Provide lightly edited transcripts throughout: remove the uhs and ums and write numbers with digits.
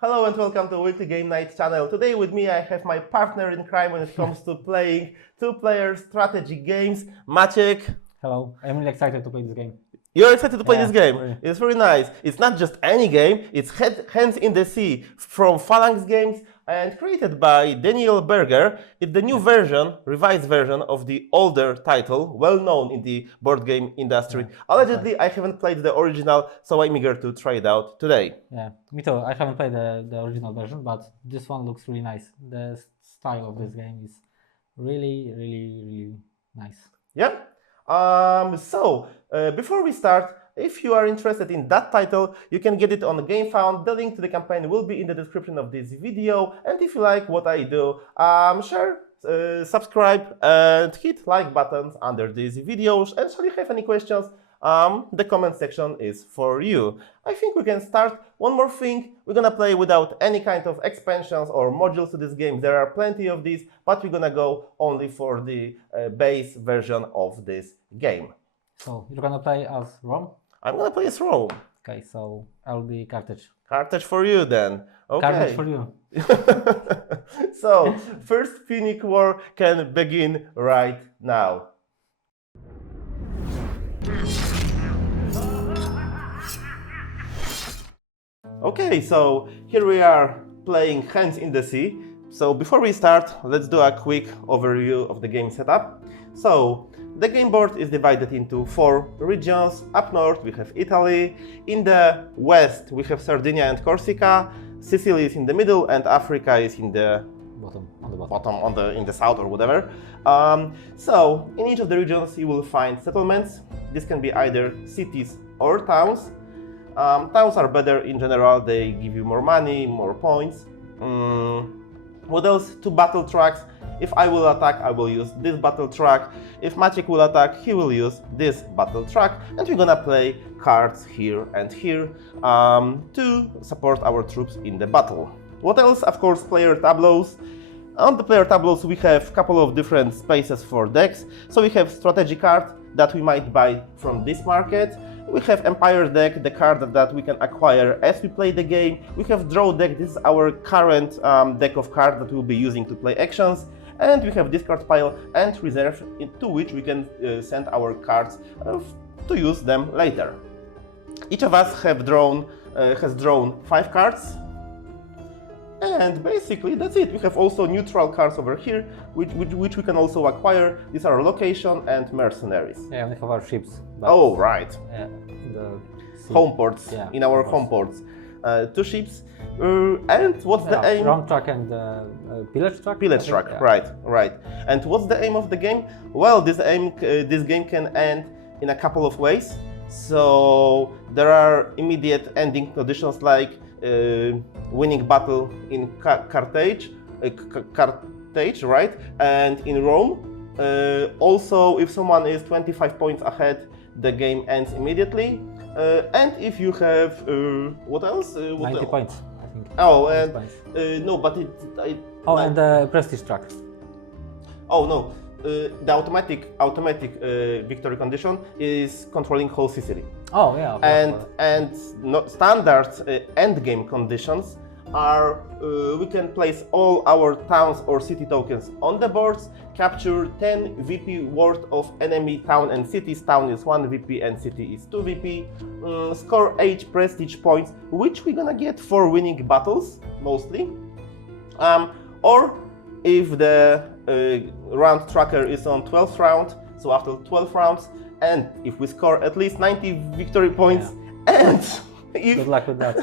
Hello and welcome to Weekly Game Night channel. Today with me I have my partner in crime when it comes to playing two-player strategy games, Maciek. Hello, I'm really excited to play this game. You're excited to play Yeah, this game. really. It's very nice. It's not just any game, it's Hands in the Sea from Phalanx Games and created by Daniel Berger. It's the new version, revised version of the older title, well known in the board game industry. Yeah, Allegedly, I haven't played the original, so I'm eager to try it out today. Yeah, me too. I haven't played the original version, but this one looks really nice. The style of this game is really nice. Yeah. Before we start, if you are interested in that title, you can get it on Gamefound. The link to the campaign will be in the description of this video. And if you like what I do, share, subscribe, and hit like buttons under these videos. And should you have any questions, the comment section is for you. I think we can start. One more thing, we're gonna play without any kind of expansions or modules to this game. There are plenty of these, but we're gonna go only for the base version of this game. So you're gonna play as Rome? I'm gonna play as Rome. Okay, so I'll be Carthage. Carthage for you then. Okay. Carthage for you. So, first Punic War can begin right now. Okay, so here we are playing Hands in the Sea. So before we start, let's do a quick overview of the game setup. So the game board is divided into 4 regions. Up north we have Italy, in the west we have Sardinia and Corsica, Sicily is in the middle, and Africa is in the bottom. In the south or whatever. So in each of the regions you will find settlements. This can be either cities or towns. Towns are better in general, they give you more money, more points. What else? 2 battle tracks. If I will attack, I will use this battle track. If Maciek will attack, he will use this battle track. And we're gonna play cards here and here to support our troops in the battle. What else? Of course, player tableaus. On the player tableaus, we have a couple of different spaces for decks. So we have strategy card that we might buy from this market. We have Empire deck, the card that we can acquire as we play the game. We have Draw deck, this is our current deck of cards that we'll be using to play actions. And we have Discard pile and Reserve, to which we can send our cards to use them later. Each of us has drawn 5 cards. And basically that's it. We have also neutral cards over here, which we can also acquire. These are location and mercenaries. Yeah, we have our ships. Oh, right. Yeah, Home ports, yeah, in our home ports. 2 ships. And what's the aim? Round track and pillage track? Pillage track, yeah. right. And what's the aim of the game? Well, this game can end in a couple of ways. So there are immediate ending conditions like winning battle in Carthage, right? And in Rome. Also, if someone is 25 points ahead, the game ends immediately. And if you have what else? 90 points, I think. Oh, and no, but and the prestige track. Oh no, the automatic victory condition is controlling whole Sicily. Oh yeah. Okay, and standard end game conditions are we can place all our towns or city tokens on the boards, capture 10 VP worth of enemy town and cities. Town is 1 VP and city is 2 VP. Score 8 prestige points, which we're gonna get for winning battles mostly. Or if the round tracker is on 12th round, so after 12 rounds, and if we score at least 90 victory points, yeah. And if, good luck with that.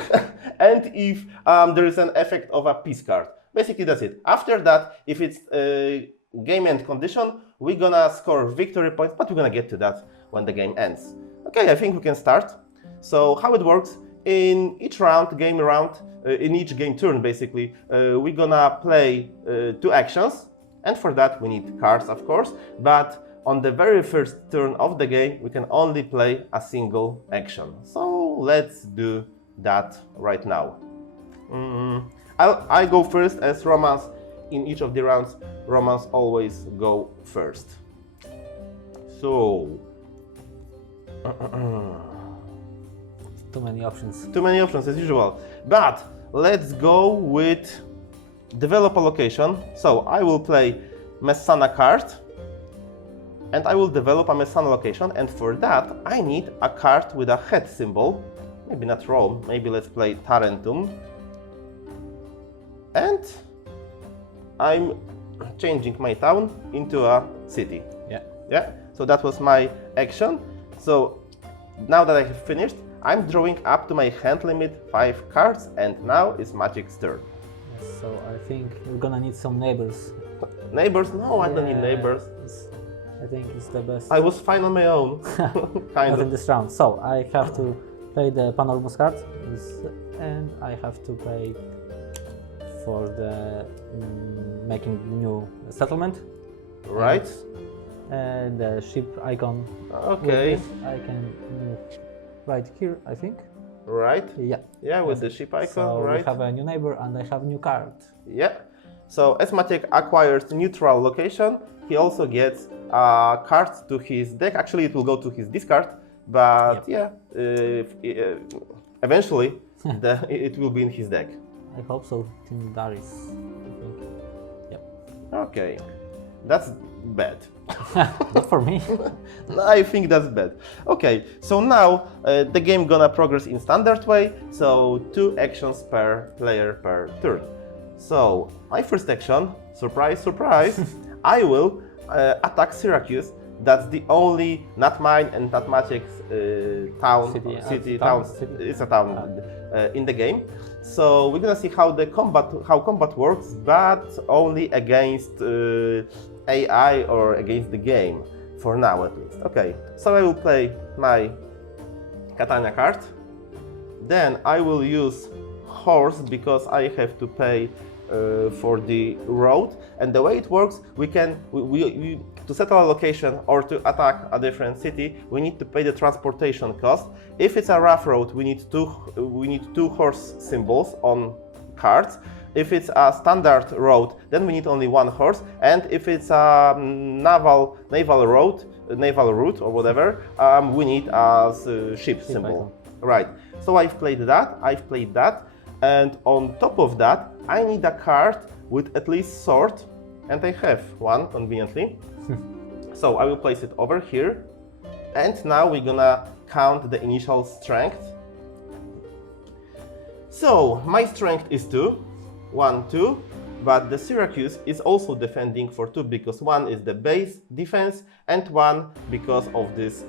And if there is an effect of a peace card. Basically that's it. After that, if it's a game end condition, we're gonna score victory points, but we're gonna get to that when the game ends. Okay, I think we can start. So how it works, in each in each game turn basically, we're gonna play 2 actions. And for that we need cards, of course, but on the very first turn of the game we can only play a single action. So let's do that right now. I go first as Romans. In each of the rounds, Romans always go first. So Too many options. Too many options as usual. But let's go with develop a location. So I will play Messana card and I will develop a Messana location, and for that I need a card with a head symbol. Maybe not Rome, maybe let's play Tarentum. And I'm changing my town into a city. Yeah, so that was my action. So now that I have finished, I'm drawing up to my hand limit 5 cards, and now it's Magic's turn. So I think we're gonna need some neighbors. Neighbors? No, I don't need neighbors. I think it's the best. I was fine on my own, kind Not in of. this round. So I have to play the Panormus card, and I have to pay for the making new settlement. Right? And the ship icon. Okay. With this, I can move right here, I think. Right? Yeah. Yeah, with the ship icon, So right? we have a new neighbor, and I have a new card. Yeah. So as Maciek acquires neutral location, he also gets cards to his deck. Actually, it will go to his discard, but eventually it will be in his deck. I hope so. Team Darius, I think. Yep. Okay, that's bad. Not for me. I think that's bad. Okay, so now the game gonna progress in standard way, so 2 actions per player per turn. So my first action, surprise, surprise, I will attack Syracuse. That's the only, not mine and not Maciek's town, city. It's a town in the game. So we're gonna see how combat works, but only against AI or against the game, for now at least. Okay, so I will play my Catania card. Then I will use horse because I have to pay for the road. And the way it works, we to settle a location or to attack a different city, we need to pay the transportation cost. If it's a rough road, we need two horse symbols on cards. If it's a standard road, then we need only 1 horse. And if it's a naval route or whatever, we need a ship symbol. Right. So I've played that. And on top of that, I need a card with at least sword, and I have one conveniently. So I will place it over here. And now we're gonna count the initial strength. So my strength is 2. 1, 2, but the Syracuse is also defending for 2 because 1 is the base defense and 1 because of this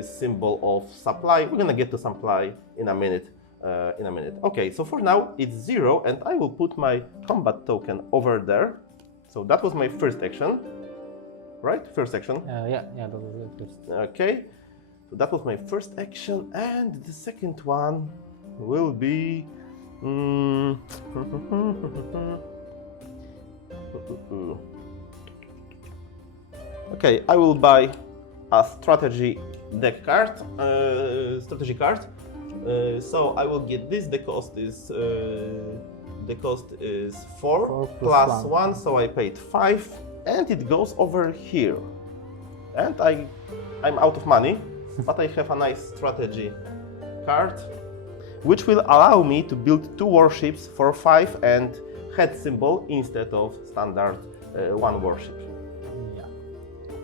symbol of supply. We're gonna get to supply in a minute. Okay, so for now it's 0, and I will put my combat token over there. So that was my first action, right? First action. Yeah, that was the first. Okay, so that was my first action, and the second one will be. Okay, I will buy a strategy deck card, so I will get this. The cost is 4 plus 1, so I paid 5, and it goes over here. And I'm out of money, but I have a nice strategy card, which will allow me to build 2 warships for 5 and head symbol instead of standard 1 warship. Yeah.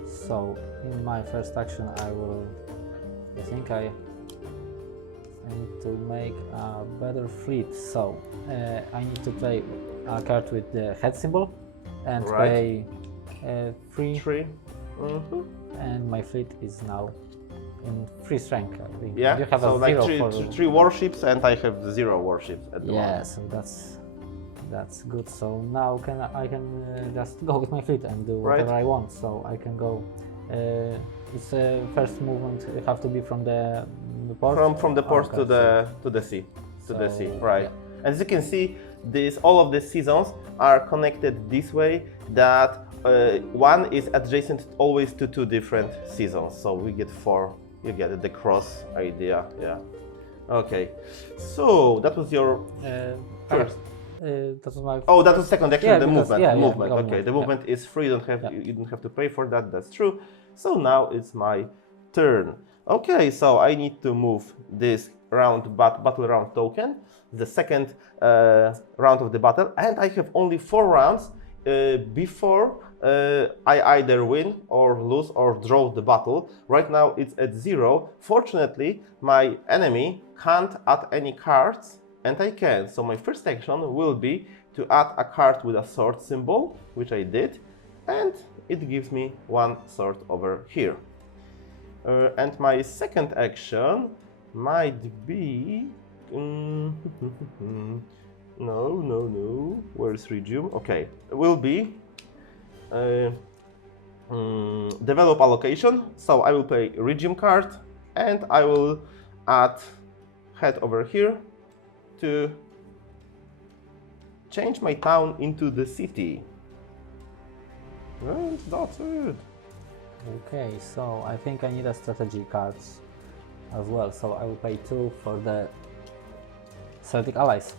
So in my first action, I think I need to make a better fleet. So I need to play a card with the head symbol and pay 3. And my fleet is now in 3 strength. I think. Yeah, you have so a like 0 three warships, and I have 0 warships at the moment. so that's good. So now I can just go with my fleet and do whatever I want. So I can go. It's first movement. It have to be from the port. From the port to the sea, right? Yeah. As you can see, all of the seasons are connected this way. That one is adjacent always to 2 different seasons. So we get 4. You get the cross idea, yeah. Okay, so that was your first. That was my. Oh, that was second action. Yeah, the because, movement. Yeah, okay, the movement is free. You don't have to pay for that. That's true. So now it's my turn. Okay, so I need to move this battle round token. the second round of the battle, and I have only 4 rounds before I either win or lose or draw the battle. Right now it's at 0. Fortunately, my enemy can't add any cards, and I can. So my first action will be to add a card with a sword symbol, which I did, and it gives me 1 sword over here. And my second action might be... no, where's Regium? Okay, will be develop a location. So I will play Regium card, and I will head over here to change my town into the city. And that's it. Okay, so I think I need a strategy cards as well. So I will pay 2 for the Celtic allies.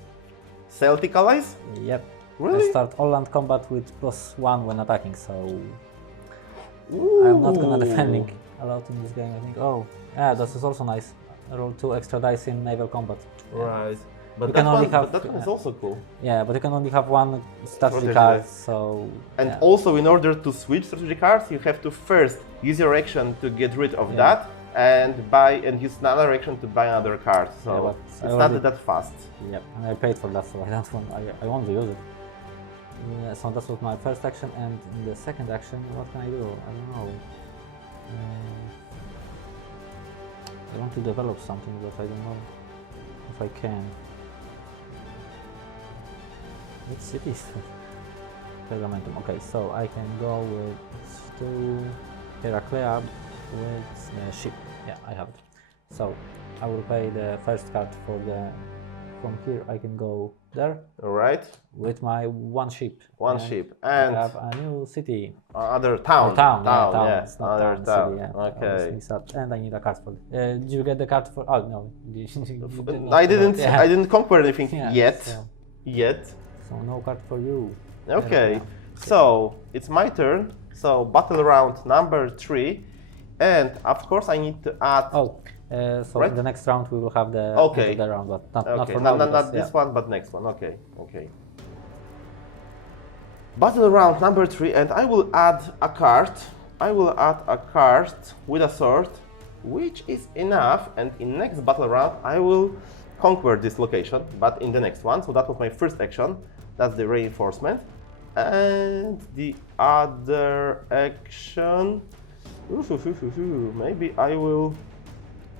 Celtic allies? Yep. Really? I start all land combat with +1 when attacking, so Ooh. I'm not gonna defending a lot in this game, I think. Oh, yeah, this is also nice. I roll 2 extra dice in naval combat. Right. But You that can only one, have- but that one is also cool. Yeah, but you can only have 1 strategy Strategy card, dice. so... And yeah. also, in order to switch strategy cards, you have to first use your action to get rid of Yeah. that, and use another action to buy another card. So Yeah, but it's I not already- that fast. Yep, and I paid for that, so I don't want. I want to use it. Yeah, so that was my first action, and in the second action, what can I do? I don't know. I want to develop something, but I don't know if I can. Which cities? Pergamentum. Okay, so I can go with 2 Heraclea with the ship. Yeah, I have it. So I will pay the first card for the. From here I can go there All right, with my 1 ship. one And ship I and have a new city. other town. Or town, yeah, It's not other town, town. city, yeah. Okay. Mix up. And I need a card for. Did you get the card for? Oh no, you did not I get it. didn't. Yeah. I didn't conquer anything Yeah, yet. So, Yet. so no card for you. Okay. Yeah. So it's my turn. So battle round number 3, and of course I need to add. Oh, so Right. in the next round we will have the Okay. the round, but not Okay, for now. not because, this yeah. one, but next one. Okay, okay. Battle round number 3, and I will add a card. I will add a card with a sword, which is enough. And in next battle round, I will conquer this location, but in the next one. So that was my first action. That's the reinforcement. And the other action. Maybe I will.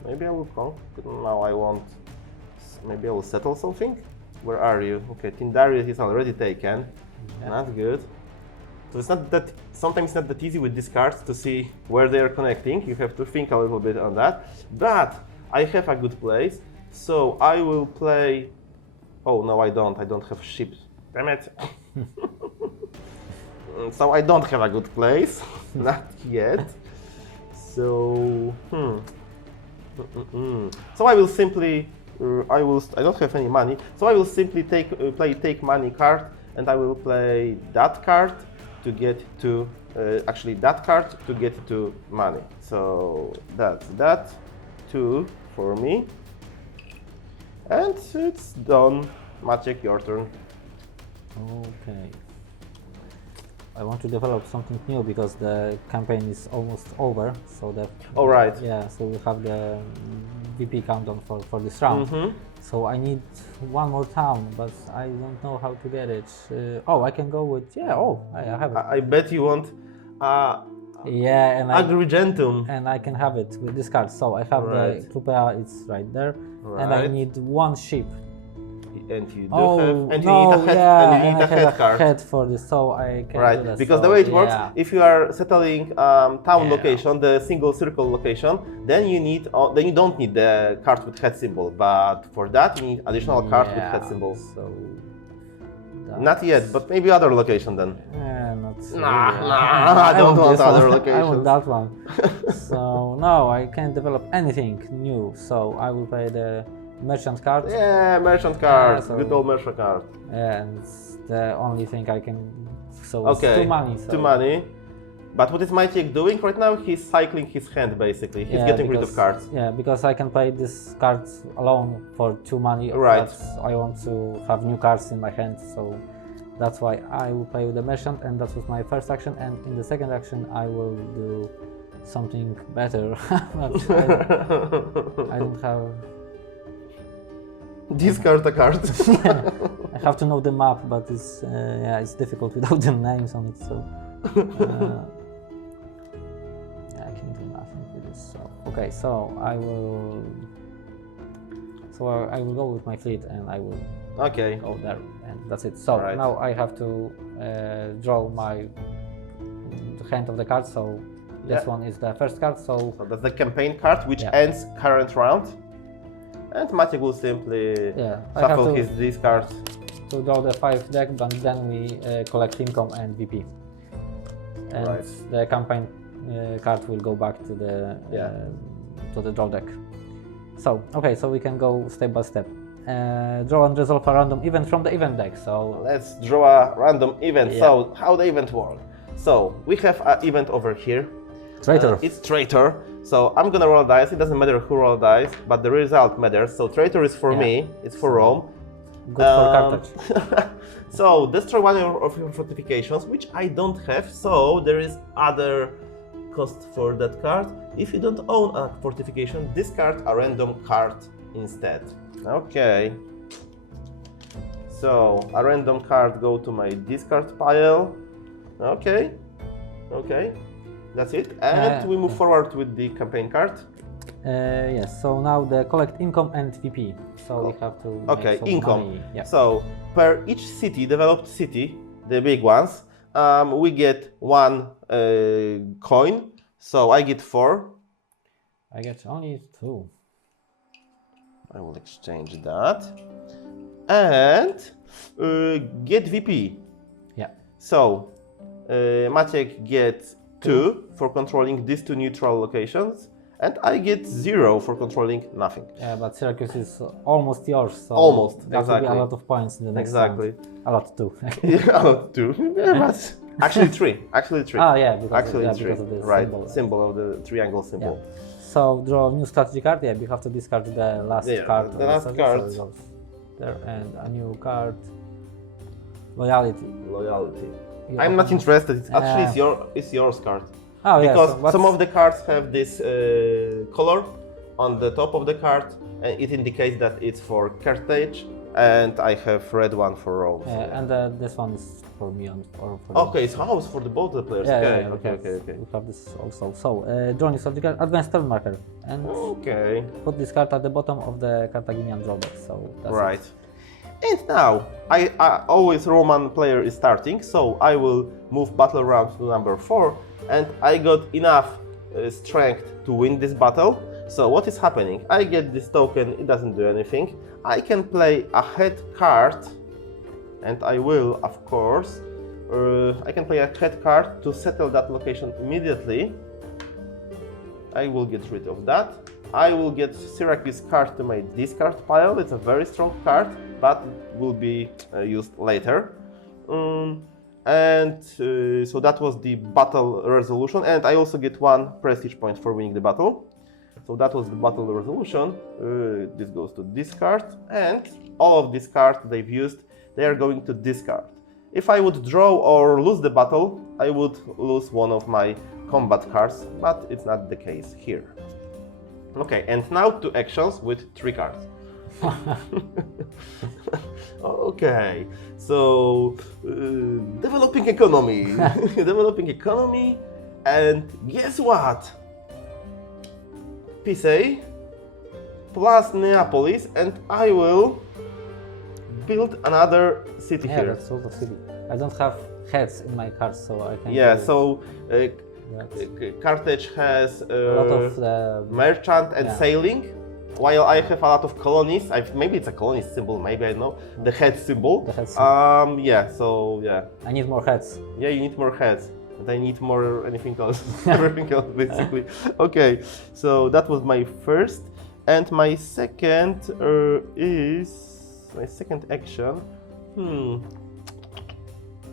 Maybe I will conquer. No, I won't. Maybe I will settle something. Where are you? Okay, Tindarius is already taken. Yeah. Not good. So it's not that. Sometimes it's not that easy with these cards to see where they are connecting. You have to think a little bit on that. But I have a good place, so I will play. Oh no, I don't. I don't have ships. Damn it. So I don't have a good place. Not yet. So So I will simply. I don't have any money, so I will simply play take money card, and I will play that card to get to actually that card to get to money. So that's that 2 for me, and it's done. Maciek, your turn. Okay. I want to develop something new because the campaign is almost over. So that. All right. Yeah. So we have the VP countdown for this round. So I need 1 more town, but I don't know how to get it. Oh, I can go with I have it. I bet you want Yeah, and Agrigentum. and I can have it with this card. So I have Right. the Clupea, it's right there, and I Right. need 1 ship. And you do Oh have, and you no, need a head, yeah, and you need I a have head a card. head for this, so I can do Right, that. because so, the way it works, yeah. if you are settling town Yeah. location, the single circle location, then you don't need the card with head symbol. But for that, you need additional card with head symbol. So Not yet, but maybe other location then. Yeah, not Nah, really. nah, I don't want this one. other I locations. want that one. So no, I can't develop anything new. So I will play the merchant card. Yeah, merchant card, so- good old merchant card. And it's the only thing I can. So Okay, it's 2 money. So 2 money. But what is Maciek doing right now? He's cycling his hand basically. He's getting rid of cards. Yeah, because I can play these cards alone for 2 money. Right. But I want to have new cards in my hand, so that's why I will play with the merchant, and that was my first action. And in the second action, I will do something better. But I don't have. Discard a card. Yeah, I have to know the map, but it's yeah, it's difficult without the names on it. So yeah, I can do nothing with this. So okay, so I will. So I will go with my fleet, and I will Okay. go there, and that's it. So Right. now I have to draw my hand of the card. So this Yeah. one is the first card. So So that's the campaign card, which Yeah. ends current round. And Maciek will simply yeah, I have shuffle to these cards. draw the 5 deck, but then we collect income and VP. And Right. the campaign card will go back Yeah. to the draw deck. So okay, so we can go step by step. Draw and resolve a random event from the event deck. So Let's draw a random event. Yeah. So how the event works? So we have an event over here. traitor. It's traitor. So I'm gonna roll dice. It doesn't matter who roll dice, but the result matters. So traitor is for Yeah. me. It's for Rome. Good for Carthage. So destroy one of your fortifications, which I don't have. So there is other cost for that card. If you don't own a fortification, discard a random card instead. Okay. So a random card go to my discard pile. Okay. Okay. That's it. And we move forward with the campaign card. Yes. So now the collect income and VP. So we have to. Make Okay, some income. money. Yeah. So per each city, developed city, the big ones, we get 1 coin. So I get 4. I get only 2. I will exchange that. And get VP. Yeah. So Maciek gets 2 for controlling these 2 neutral locations. And I get 0 for controlling nothing. Yeah, but Syracuse is almost yours. So Almost, that will be exactly. a lot of points in the next Exactly. round. A lot too. Yeah, 2. Yeah, but actually 3. Actually 3. Ah, yeah, because Actually yeah, 3. because of the Right. symbol. Symbol of the triangle symbol. Yeah. So draw a new strategy card. Yeah, you have to discard the last Yeah, card. the of last strategy, card. so it goes there, and a new card. Loyalty. Loyalty. You I'm not open- interested. It's it's yours card. Oh yeah. Because So what's- some of the cards have this color on the top of the card, and it indicates that it's for Carthage, and I have red one for Rome. so yeah. and this one is for me or for Okay, it's house for the both the players. Yeah, okay, yeah, okay, because okay, okay. We have this also. So, draw new strategy card, advanced turn marker, and Okay, put this card at the bottom of the Carthaginian drawback. So that's right. it. And now, I always Roman player is starting, so I will move battle round to number 4, and I got enough strength to win this battle. So what is happening? I get this token, it doesn't do anything. I can play a head card, and I will, of course. I can play a head card to settle that location immediately. I will get rid of that. I will get Syracuse card to my discard pile. It's a very strong card, but will be used later. So that was the battle resolution, and I also get 1 prestige point for winning the battle. So that was the battle resolution. This goes to discard, and all of these cards they've used, they are going to discard. If I would draw or lose the battle, I would lose one of my combat cards, but it's not the case here. Okay, and now 2 actions with 3 cards. Okay, so developing economy, developing economy, and guess what? Pisa plus Neapolis, and I will build another city Yeah, here. that's also city. I don't have heads in my cards, so I can. Yeah, do so that. Carthage has a lot of the merchant and yeah. sailing, while I have a lot of colonies. Maybe it's a colony symbol, maybe I don't know. The head symbol. The head symbol. Yeah, so yeah. I need more heads. Yeah, you need more heads. And I need more anything else. Everything else, basically. Okay, so that was my first. And my second is... My second action...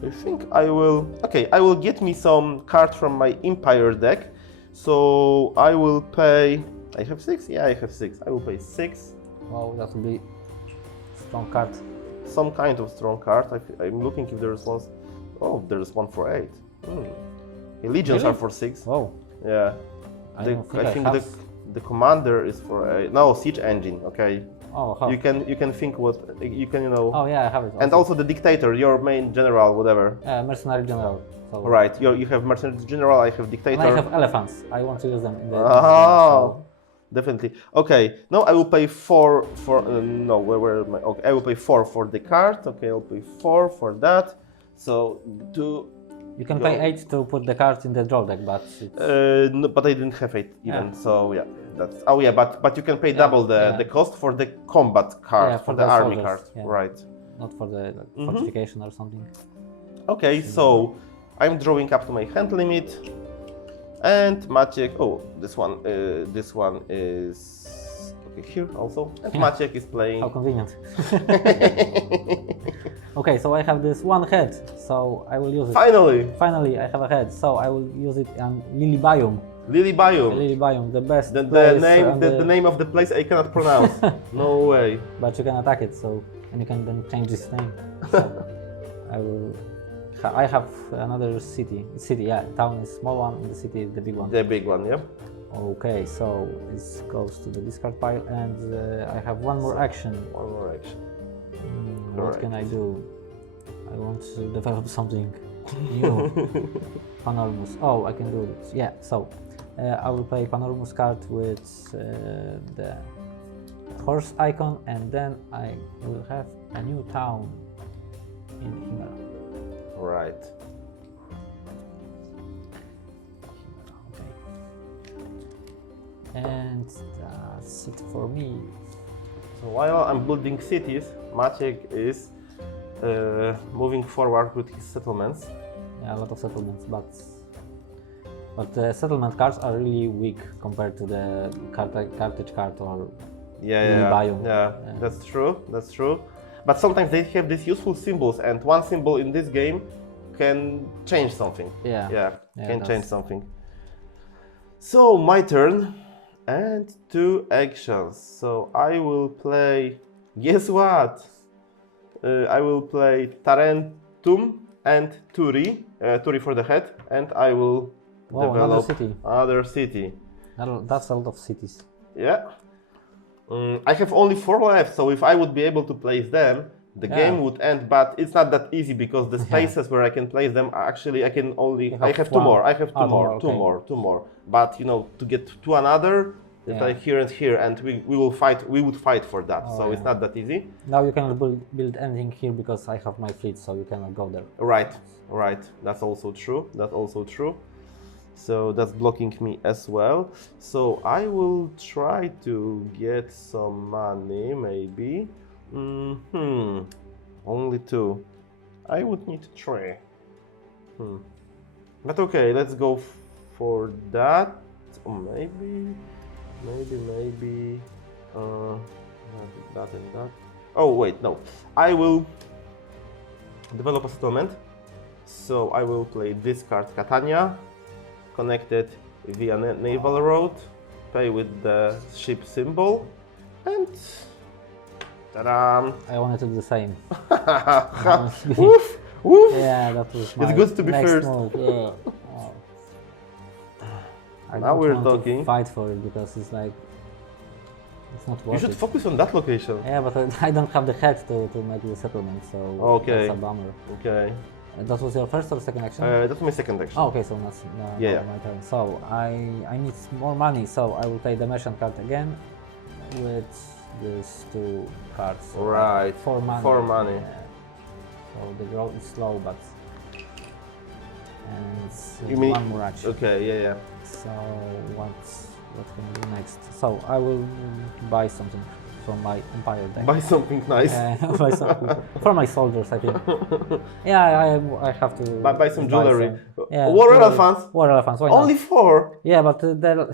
I think I will. Okay, I will get me some cards from my Empire deck. So I will pay. I have 6. Yeah, I have 6. I will pay 6. Wow, that will be strong card. Some kind of strong card. I'm looking if there's one. Oh, there's one for 8. Legions Really? are for 6. Wow. Yeah. I The, don't think I I think have. the commander is for 8. No, siege engine. Okay. Oh, how? You can think what you can Oh yeah, I have it. And also the dictator, your main general, whatever. Mercenary general. So Right. You have mercenary general. I have dictator. and I have elephants. I want to use them in the. Oh, definitely. Okay. No, I will pay 4 for. No, where am I? Okay, I will pay 4 for the card. Okay, I'll pay 4 for that. So 2. You can Go. pay 8 to put the card in the draw deck, but it's, No, but I didn't have 8 even. Yeah. So yeah, that's. Oh yeah, but you can pay double the cost for the combat card, Yeah, for for the the army soldiers, card. yeah. Right. not for the fortification or something. Okay, so I'm drawing up to my hand limit, and Maciek. Oh, this one is okay here also, and Maciek is playing. How convenient. Okay, so I have this one head, so I will use it. Finally, Finally, I have a head, so I will use it on Lily Biome. Lily Biome. Lily Biome, the best The place name, on the name of the place I cannot pronounce. No way. But you can attack it, so and you can then change its name. So I will. I have another city. Yeah, town is small one, and the city is the big one. The big one, yeah. Okay, so this goes to the discard pile, and I have one more action. One more action. What can I do? I want to develop something new. Panormus. Oh, I can do this. Yeah, so I will play Panormus card with the horse icon, and then I will have a new town in Himera. Right. Okay. And that's it for me. So while I'm building cities, Maciek is moving forward with his settlements. Yeah, a lot of settlements, but the settlement cards are really weak compared to the cartridge card or Yeah, Biome. yeah, that's true. That's true. But sometimes they have these useful symbols, and one symbol in this game can change something. Yeah, can that's- change something. So my turn, and 2 actions. So I will play. Guess what? I will play Tarentum and Turi. Turi for the head, and I will Wow, develop another city. another city. That's a lot of cities. Yeah. I have only 4 left, so if I would be able to place them, the game would end. But it's not that easy because the spaces where I can place them, actually, I can only. I have 2 more. I have 2 more. Okay. 2 more. But you know, to get to another, it's like here and here, and we will fight. We would fight for that. So it's not that easy. Now you cannot build anything here because I have my fleet, so you cannot go there. Right. Right. That's also true. That's also true. So that's blocking me as well. So I will try to get some money, maybe. Only 2. I would need 3. But okay, let's go for that. Or maybe. That and that. Oh wait, no. I will develop a settlement. So I will play this card, Catania. Connected via naval road, pay with the ship symbol, and ta-da! I wanted to do the same. Woof! Woof! Yeah, that was my It's good to be next first. move. Yeah. I Now don't we're want talking. to fight for it because it's like it's not You worth should it. focus on that location. Yeah, but I don't have the head to make the settlement, so Okay. that's a bummer. Okay. That was your first or second action? That's my second action. Oh, okay, so that's Yeah. my turn. So I need more money, so I will play the merchant card again with these 2 cards. So Right. 4 money. 4 money. Yeah. So the growth is slow, but and You mean- one more action. Okay, yeah. So what can we do next? So I will buy something from my Empire deck. Buy something nice. Buy something for my soldiers, I think. Yeah, I have to Buy some jewelry. yeah, War jewelry. elephants. War elephants. Why not? Only 4. Yeah, but they're not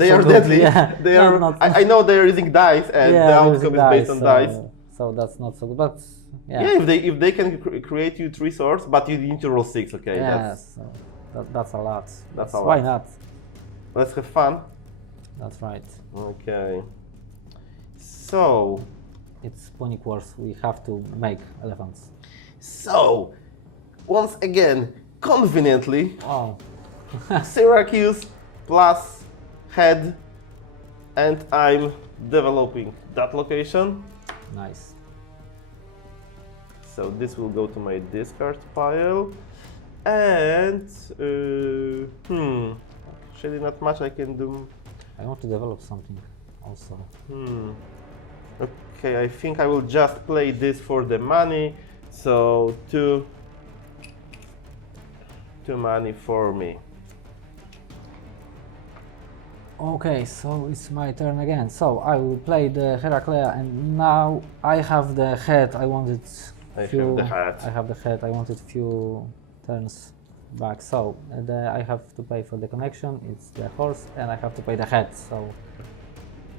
They so are good. deadly. Yeah, They not- are. I know they are using dice, and yeah, the they're outcome using is based on dice. So that's not so good. But Yeah, if they can create you 3 swords, but you need to roll 6. Okay. Yeah, so that's a lot. That's a lot. Why not? Let's have fun. That's right. Okay. So. It's Punic Wars. We have to make elephants. So, once again, conveniently, Oh. Syracuse plus head, and I'm developing that location. Nice. So this will go to my discard pile, and actually not much I can do. I want to develop something also. Okay, I think I will just play this for the money. So two money for me. Okay, so it's my turn again. So I will play the Heraclea, and now I have the head. I wanted I have the head. I have the head. I wanted few turns back. So I have to pay for the connection. It's the horse, and I have to pay the head. So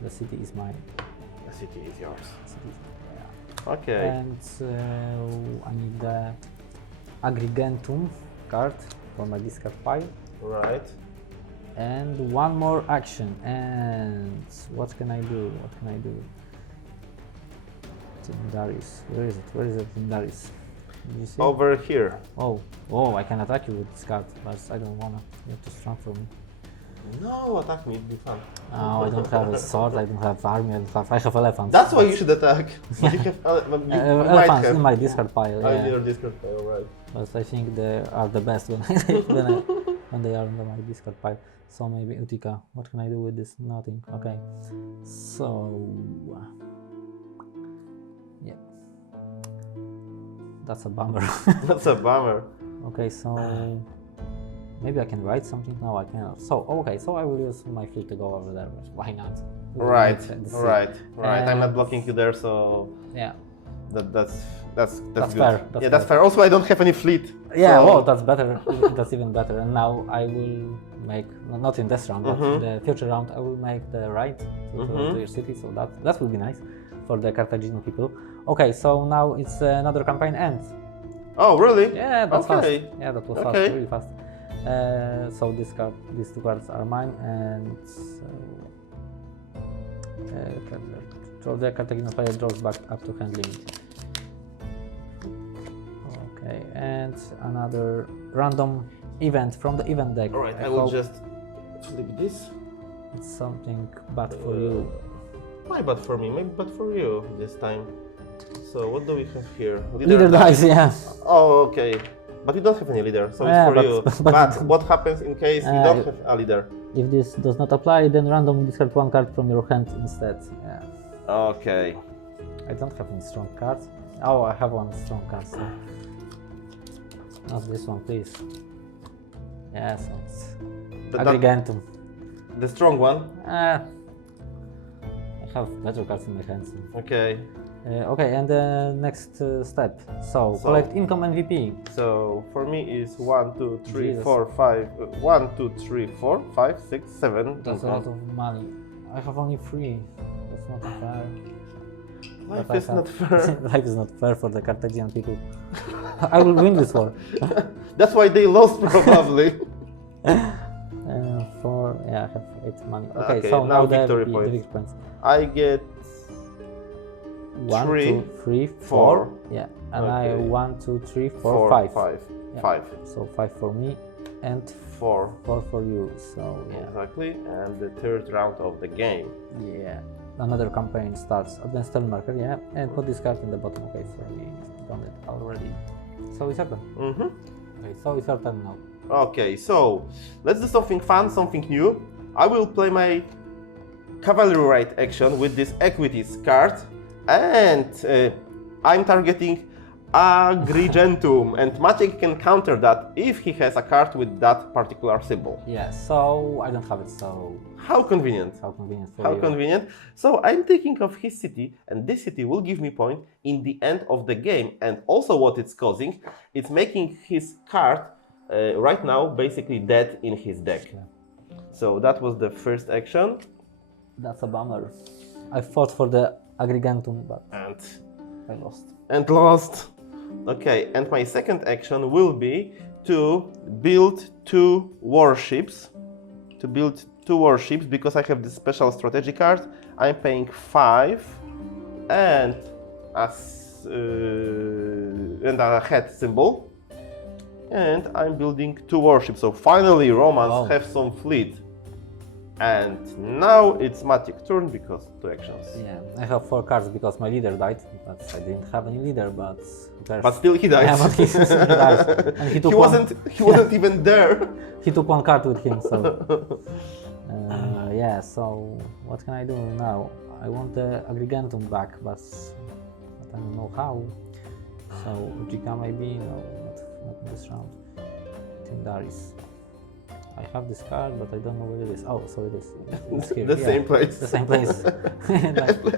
the city is mine. The city is yours. Yeah. Okay. And I need the Aggregentum card for my discard pile. Right. And one more action. And what can I do? What can I do? Tyndaris. Where is it? Where is it? Tyndaris. Did you see? Over here. Oh! I can attack you with this card, but I don't wanna. You're too strong for me. No, attack me. It'd be fun. Oh, I don't have a sword. I don't have army. I have elephants. That's why you should attack. But you have you might elephants have. in my discard pile. Oh, Yeah. in your discard pile, right? But I think they are the best when when they are in my discard pile. So maybe Utica. What can I do with this? Nothing. Okay. So yeah, that's a bummer. That's a bummer. Okay, so maybe I can write something. No, I cannot. So okay, so I will use my fleet to go over there. Why not? Right. I'm not And- blocking you there, so Yeah. that's That's good. fair, that's That's fair. Also, I don't have any fleet. Yeah, so- well, that's better. That's even better. And now I will make, not in this round, but in the future round, I will make the right to your city. So that will be nice for the Carthaginian people. Okay, so now it's another campaign ends. Oh, really? Yeah, that's Okay. fast. Yeah, that was Okay. fast, really fast. So these 2 cards are mine, and so the Carthaginian player draws back up to hand limit. Okay, and another random event from the event deck. All right. I will hope just flip this. it's something bad for you. Why bad for me? Maybe bad for you this time. So what do we have here? Leader dies, yeah. Oh, okay. But you don't have any leader, so Yeah, it's for you. but- But what happens in case you don't have a leader? If this does not apply, then randomly discard 1 card from your hand instead. Yeah. Okay. I don't have any strong cards. Oh, I have 1 strong card. So. Not this one, please. Yes, it's Aggregentum. The strong one. I have better cards in my hands. Okay. Okay, and the next step. So collect income MVP. So for me is 1, 2, 3, Jesus. 4, 5. 1, 2, 3, 4, 5, 6, 7. That's a lot of money. I have only 3. That's not fair. Life But I is have- not fair. Life is not fair for the Carthaginian people. I will win this war. That's why they lost probably. I have 8 money. Okay, Okay, so now now the victory the points. victory points. I get 1, 3, 2, 3, 4. 4. Yeah, and I Okay. 1, 2, 3, 4, 4, 5. 5. Yeah. 5. So 5 for me and 4. 4 for you. So yeah, Exactly. And the third round of the game. yeah. Another campaign starts. Advanced turn marker. Yeah, and put this card in the bottom. Okay, so we done it already. So it's your turn. Okay, so it's your turn now. Okay, so let's do something fun, something new. I will play my cavalry right action with this equities card, and I'm targeting Agrigentum, and Maciek can counter that if he has a card with that particular symbol. Yeah, so I don't have it, so How convenient. how convenient for How you. convenient. So I'm thinking of his city, and this city will give me point in the end of the game. And also what it's causing, it's making his card right now basically dead in his deck. Yeah. So that was the first action. That's a bummer. I fought for the Aggregentum, but And I lost. and lost. Okay, and my second action will be to build two warships. Because I have this special strategy card. I'm paying 5 and a head symbol. And I'm building two warships. So finally Romans have some fleet. And now it's Matic's turn because 2 actions. Yeah, I have 4 cards because my leader died. But I didn't have any leader, but But still he died. Yeah, but he died. And he wasn't even there. He took 1 card with him, so yeah, so what can I do now? I want the Aggregatum back, but I don't know how. So Ujika maybe, no, not in this round. Tindaris. I have this card, but I don't know where it is. Oh, so it is. It's here. The same place. The same place.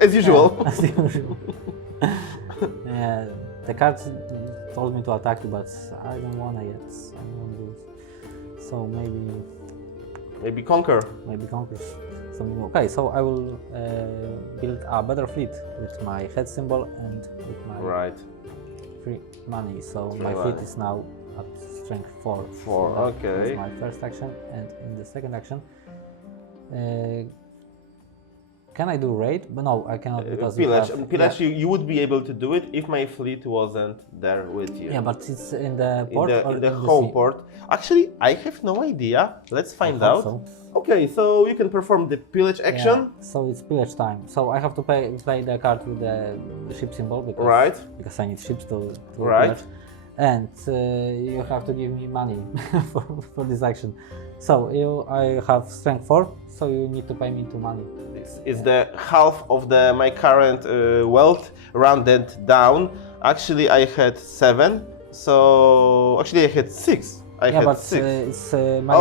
As usual. Yeah, as usual. Yeah, the card told me to attack you, but I don't wanna yet. I don't wanna do it. So maybe conquer. Maybe conquer something. Okay, so I will build a better fleet with my head symbol and with my free money. So my fleet is now at strength 4. So okay. That's my first action, and in the second action, can I do raid? But no, I cannot because pillage. You would be able to do it if my fleet wasn't there with you. Yeah, but it's in the port in the home port. Actually, I have no idea. Let's find out. So. Okay, so you can perform the pillage action. Yeah, so it's pillage time. So I have to play the card with the ship symbol because I need ships to pillage. And you have to give me money for this action. So I have strength 4, so you need to pay me 2 money. This is the half of my current wealth rounded down. Actually, I had 7. So actually, I had 6. I had 6. It's my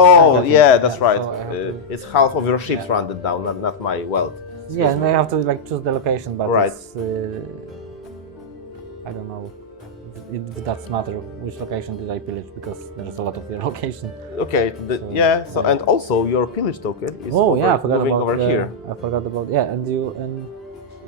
that's right. It's half of your ships rounded down, not my wealth. Yeah, and I have to choose the location, but it's, I don't know. It does matter which location did I pillage because there's a lot of your location. Okay, and also your pillage token is I forgot about over here. I forgot about and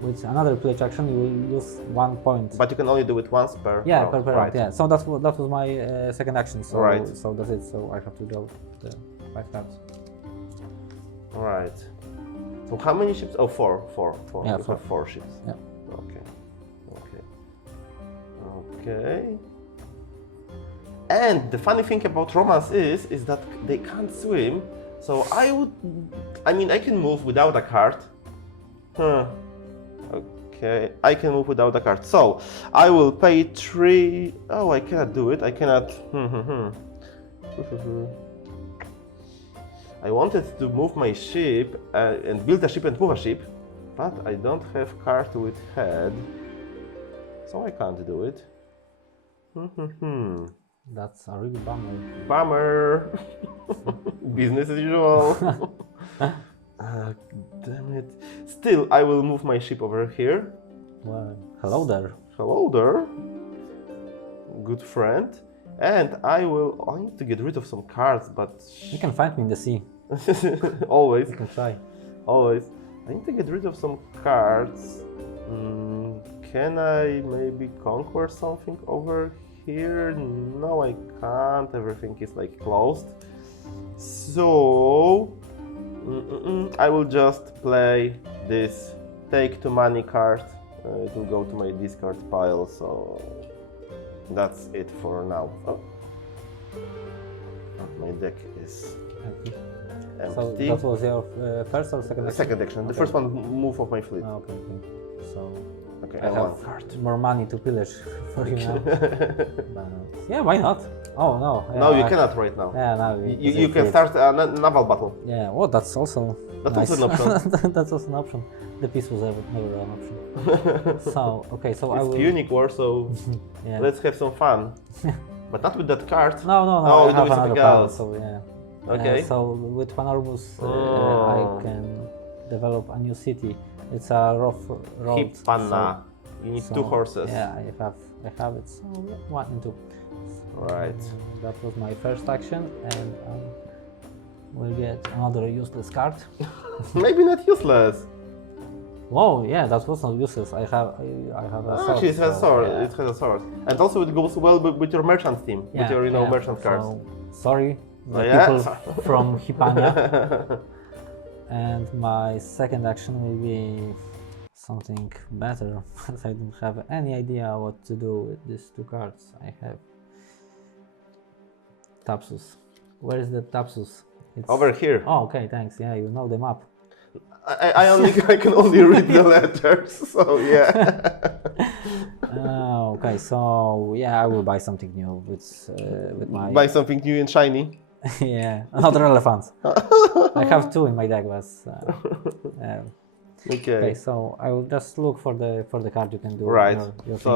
with another pillage action you will lose 1 point. But you can only do it once per round. Per round. Yeah. So that was my second action. So so that's it. So I have to draw the 5 cards. Right. So how many ships? Oh, 4. Yeah, you have 4 ships. Yeah. Okay. And the funny thing about Romans is that they can't swim. So I can move without a card. Okay, I can move without a card. So I will pay 3. Oh, I cannot do it. I cannot. I wanted to move my ship and build a ship and move a ship, but I don't have card with head, so I can't do it. That's a really bummer. Bummer. Business as usual. Damn it. Still, I will move my ship over here. Well, hello there. Hello there. Good friend. And I need to get rid of some cards, but... You can find me in the sea. Always. You can try. Always. I need to get rid of some cards. Can I maybe conquer something over here? No, I can't. Everything is closed. So I will just play this take 2 money card. It will go to my discard pile. So that's it for now. Oh. My deck is empty. So that was your first or second action? Second action. Okay. The first one, move of my fleet. Okay. So I have more money to pillage for you now. But, yeah, why not? Oh no. Yeah, no, you cannot right now. Yeah, now you can start a naval battle. Yeah. Well, that's also. That's nice. also an option. That's also an option. The peace was never an option. So okay, so it's I will. Punic War, so yeah. Let's have some fun. But not with that card. No. Oh, I have another card, so yeah. Okay. So with Panormus, I can develop a new city. It's a rough road. Hippanna. You need 2 horses. Yeah, I have it. So 1 and 2. Right. That was my first action, and we'll get another useless card. Maybe not useless. Whoa, yeah, that was not useless. I have a sword. Actually, it has a so, sword. yeah. It has a sword, and also it goes well with your merchant team, with your merchant cards. So, sorry, the Yeah. people from Hispania. And my second action will be something better, but I don't have any idea what to do with these two cards. I have Tapsus. Where is the Tapsus? It's Over here. Oh, okay, thanks. Yeah, you know the map. I can only read the letters, so yeah. Okay, so yeah, I will buy something new with my Buy something new and shiny. yeah, another elephant. I have two in my deck, but okay. So I will just look for the card you can do. Right. Your So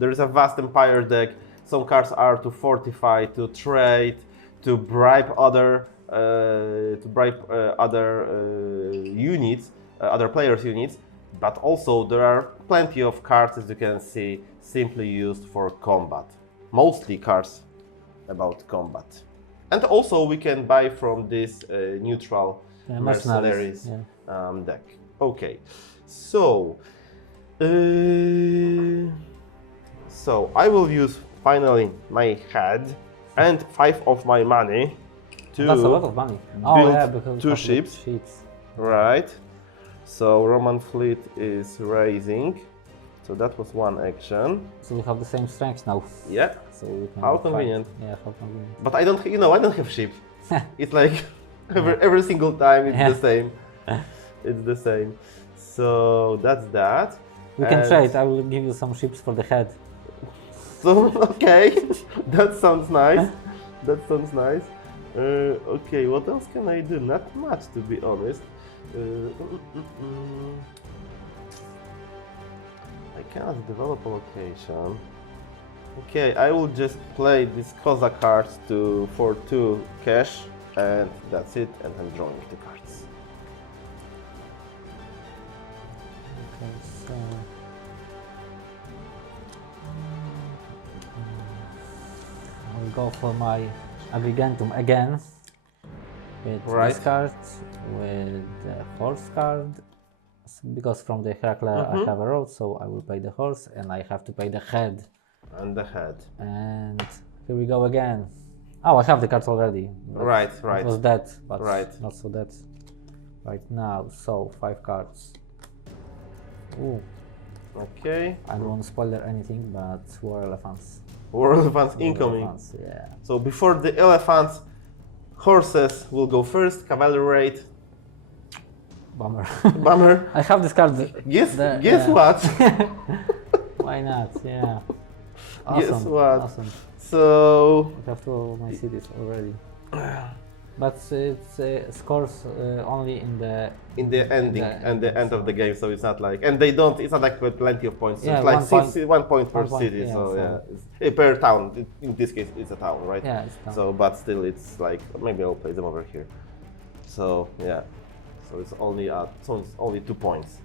there is a vast empire deck. Some cards are to fortify, to trade, to bribe other units, other players' units. But also there are plenty of cards, as you can see, simply used for combat. Mostly cards about combat. And also we can buy from this neutral mercenaries deck. Okay, so I will use finally my head and 5 of my money to That's a lot of money. build Because 2 ships. Right. So Roman fleet is raising. So that was one action. So we have the same strength now. Yeah. So we can How fight. convenient. Yeah, how convenient. But I don't have ships. It's like every single time it's the same. It's the same. So that's that. We can trade. I will give you some ships for the head. So okay, that sounds nice. That sounds nice. Okay, what else can I do? Not much, to be honest. I cannot develop a location. Okay, I will just play these Koza cards for 2 cash, and that's it, and I'm drawing the cards. Okay, so I will go for my Agrigentum again with this card, with the horse card, because from the Herakle I have a road, so I will pay the horse and I have to pay the head. And the head. And here we go again. Oh, I have the cards already. Right. It was dead, but not so dead right now. So 5 cards. Ooh. Okay. I don't want to spoiler anything, but war elephants. War elephants incoming. Elephants, yeah. So before the elephants, horses will go first. Cavalry raid. Bummer. Bummer. I have this card. Guess what? Why not? Yeah. Awesome. Guess what? Awesome. So I have 2 of my cities already. But it's scores only in the ending and the end of the game, so it's not like, and they don't. It's not like with plenty of points. Yeah, it's like 1 point per 1 point, city. yeah, so so yeah, it's, per town. In this case, it's a town, right? Yeah, it's town. So, but still, it's like maybe I'll play them over here. So yeah, so it's only 2 points.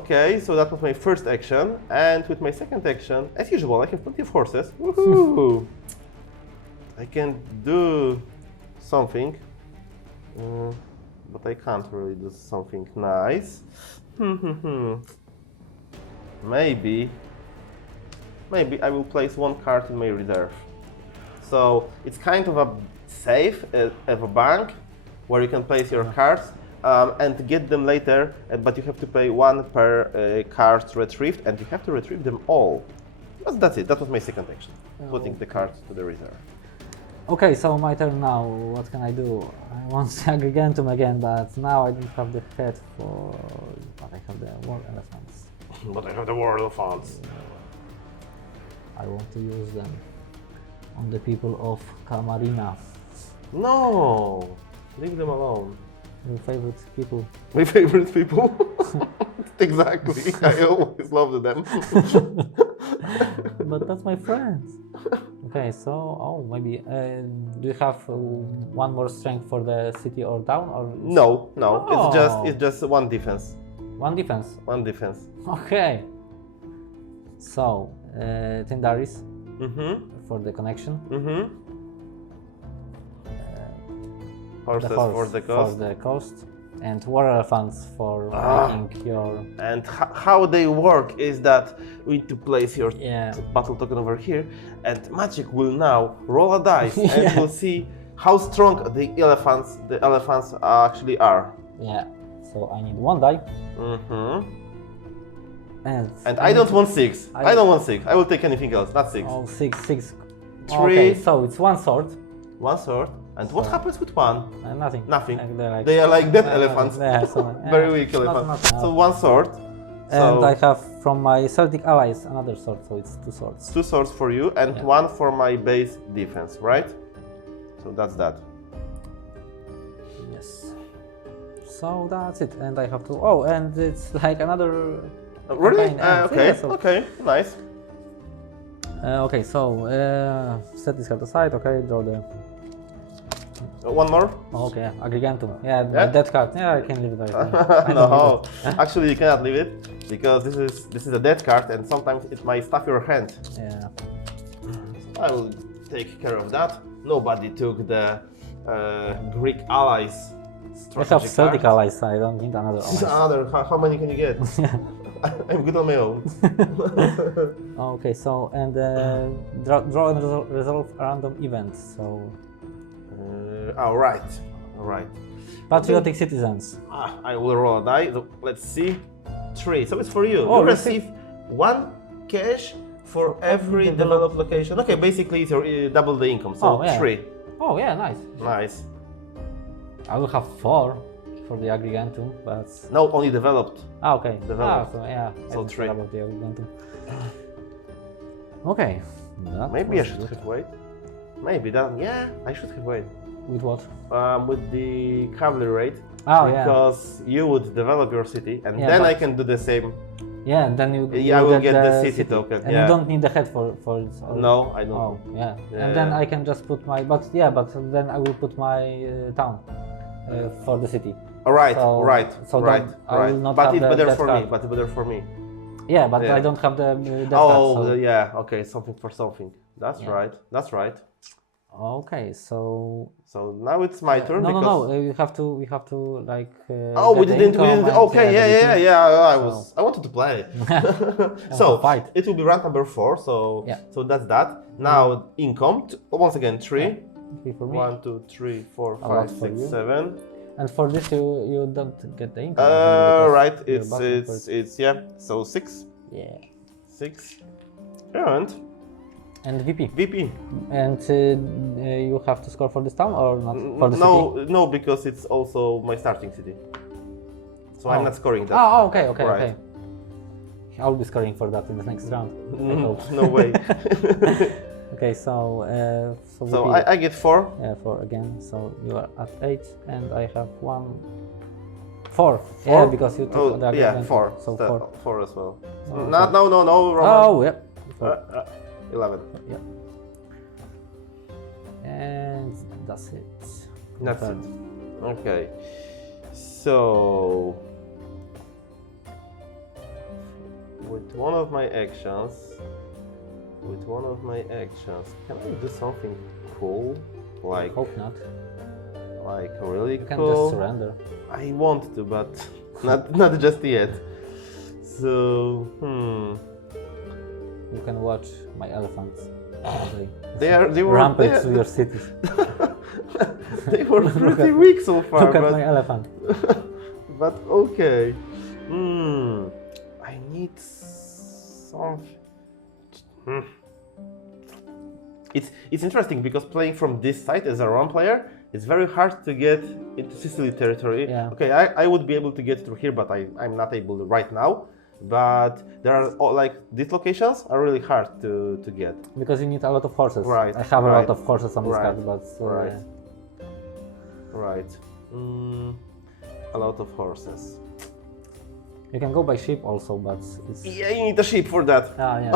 Okay, so that was my first action, and with my second action, as usual, I have plenty of horses. Woohoo! I can do something, but I can't really do something nice. Maybe I will place 1 card in my reserve. So it's kind of a safe of a bank where you can place your cards and get them later, but you have to pay 1 per card retrieved, and you have to retrieve them all. But that's it. That was my second action, putting the cards to the reserve. Okay, so my turn now. What can I do? I want Agrigentum again, but now I don't have the head for. But I have the war elephants. But I have the war elephants. I want to use them on the people of Camarina. No, leave them alone. Your favorite people. My favorite people. Exactly. I always loved them. But that's my friends. Okay, so maybe do you have 1 more strength for the city or town, or No. Oh. It's just 1 defense. 1 defense? 1 defense. Okay. So Tyndaris for the connection. Horses The horse for the cost. For the cost. and war elephants for making your. And how they work is that we need to place your Yeah. battle token over here, and Magic will now roll a dice, and Yeah. we'll see how strong the elephants actually are. Yeah. So I need 1 die. Mm-hmm. And I don't want 6. I- I don't want 6. I will take anything else, not 6. Oh, 6. 3. Okay, so it's 1 sword. 1 sword. And what happens with 1? Nothing. Nothing. Like, They are like dead elephants. Yeah, so, Very weak elephants. not So 1 sword. And So I have from my Celtic allies another sword, so it's 2 swords. 2 swords for you and Yeah. 1 for my base defense, right? So that's that. Yes. So that's it, and I have to. Oh, and it's like another. Really? campaign ends. Okay. Yeah, so- Okay. Nice. Okay, so set this card aside. Okay, draw the. One more? Oh, okay, Aggregantum. Yeah, Yeah? that card. Yeah, I can leave it right there. I don't No, need actually you cannot leave it because this is a dead card and sometimes it might stuff your hand. it. Yeah. I will take care of that. Nobody took the Greek allies. I have Celtic card. allies. I don't need another allies. Another. How many can you get? I'm good on my own. Okay, so and draw and resolve a random event. So All right. All right. patriotic citizens. I will roll a die. So let's see. 3. So it's for you. Oh, You receive- receive 1 cash for every developed location. Okay, basically it's your, double the income. So Oh, yeah. 3. Oh yeah, nice. Nice. I will have 4 for the Aggregantum, but No, only developed. okay. Developed. So yeah. I So didn't 3. care about the Aggregantum. Okay. that Maybe I was should good. have waited. Maybe that. Yeah, I should have waited. With what? With the cavalry rate. Oh yeah. Because you would develop your city, and Yeah, then but- I can do the same. Yeah, then you. Yeah, I you will get the city token, and yeah. you don't need the head for it. or- No, I don't. Oh yeah. Yeah. And then I can just put my. But then I will put my town for the city. All right, So- right, so right, don't- I right. will not But have it's the- better that for me. card. But it's better for me. Yeah, but Yeah. I don't have the that Oh, card, so. yeah. Okay, something for something. That's Yeah. right. That's right. Okay, so. So now it's my turn. No, because... no. We have to like. Oh, we get the didn't. We income didn't. and, Okay, the yeah. GP. I wanted to play. to So fight. it will be round number 4. So Yeah. so that's that. Now income. Once again, 3. Yeah. Okay, for me. 1, 2, 3, 4, A lot 5, for 6, you. 7. And for this, you don't get the income. because Right. you're It's button for it's it. it's yeah. So 6, Yeah. 6, and And VP. VP. And you have to score for this town or not for the city? No, because it's also my starting city. So I'm Oh. not scoring that. Oh, okay. Right. Okay. I'll be scoring for that in the next round. I hope. No way. Okay, so So VP, I get 4. 4 again. So you are at 8, and I have 4. 4? Yeah, because you took Oh, the yeah, agreement. 4. So Still, 4. 4 as well. Oh, No, Roman. Oh, yeah. 4. 11. Yeah. And that's it. That's Third. it. Okay. So with one of my actions, can I do something cool? Like Hope not. really You can cool? just surrender. I want to, but not just yet. So You can watch my elephants. they were rampage through your cities. they were pretty weak so far. Look at but my elephant. But okay. I need something. It's interesting because playing from this side as a Rome player, it's very hard to get into Sicily territory. Yeah. Okay, I would be able to get through here, but I'm not able right now. But there are like these locations are really hard to get. Because you need a lot of horses. Right, I have a right, lot of horses on this right, card, but right. Right. A lot of horses. you can go by ship also, but it's Yeah, you need a sheep for that. yeah.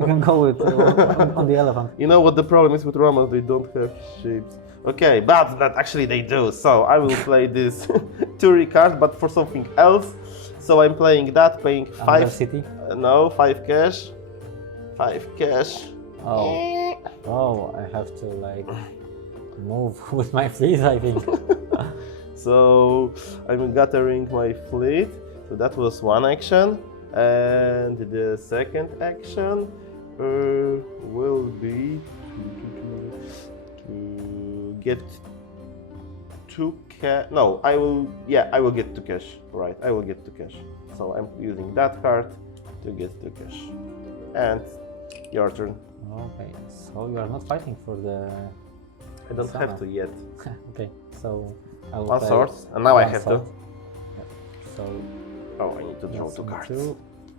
You can go with on the elephant. You know what the problem is with Romans? They don't have sheep. Okay, but that actually they do. So I will play this Turi card, but for something else. So I'm playing that, paying Another 5. city. No, 5 cash. 5 cash. Oh, I have to like move with my fleet, I think. So I'm gathering my fleet. So that was one action, and the second action will be to get to cash. No, I will. Yeah, I will get to cash. Right, I will get to cash. So I'm using that card to get to cash. And your turn. Okay, so you are not fighting for the. I don't have to yet. Okay, so I will One play sword, and now I one have sword. to. Yep. So Oh, I need to draw that's two on cards. two.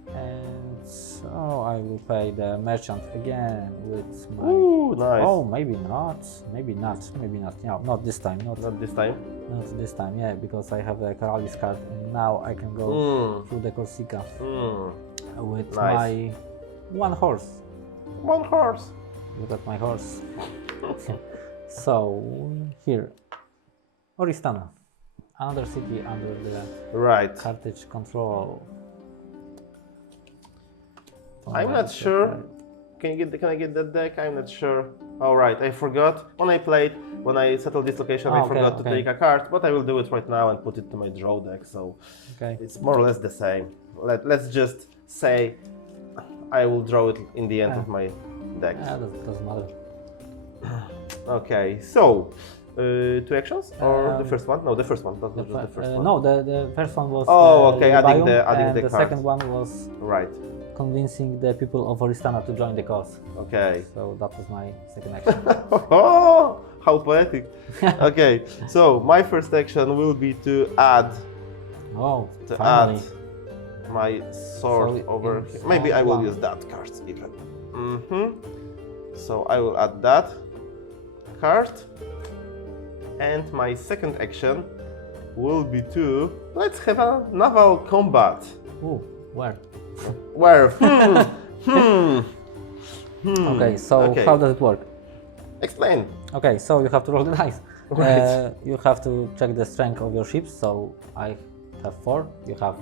And so I will play the merchant again with my. Ooh, nice. Oh, maybe not. Maybe not. Maybe not. No, not this time. Not Not this time. Not this time. Yeah, because I have the Karalis card, and now I can go through the Corsica with Nice. my one horse. One horse. Look at my horse. So here, Oristana, another city under the Right. Carthage control. I'm not sure. Can I get that deck? I'm not sure. All right, I forgot. When I settled this location, I Okay, forgot to okay. take a card, but I will do it right now and put it to my draw deck. So Okay. it's more or less the same. Let's just say I will draw it in the end of my deck. Yeah, that doesn't matter. Okay, so two actions or the first one? No, the first one. Not The the first one. No, the first one was. Oh, the okay, adding biome, the and the cards. second one was Right. convincing the people of Oristana to join the cause. Okay. So that was my second action. Oh, how poetic. Okay, so my first action will be to add Oh, finally. my sword So over it's here. Maybe I will one. use that card even. So I will add that card. And my second action will be to let's have a naval combat. Ooh, where? Where? Okay, so Okay. how does it work? Explain. Okay, so you have to roll the dice. Right. You have to check the strength of your ships. So I have 4, you have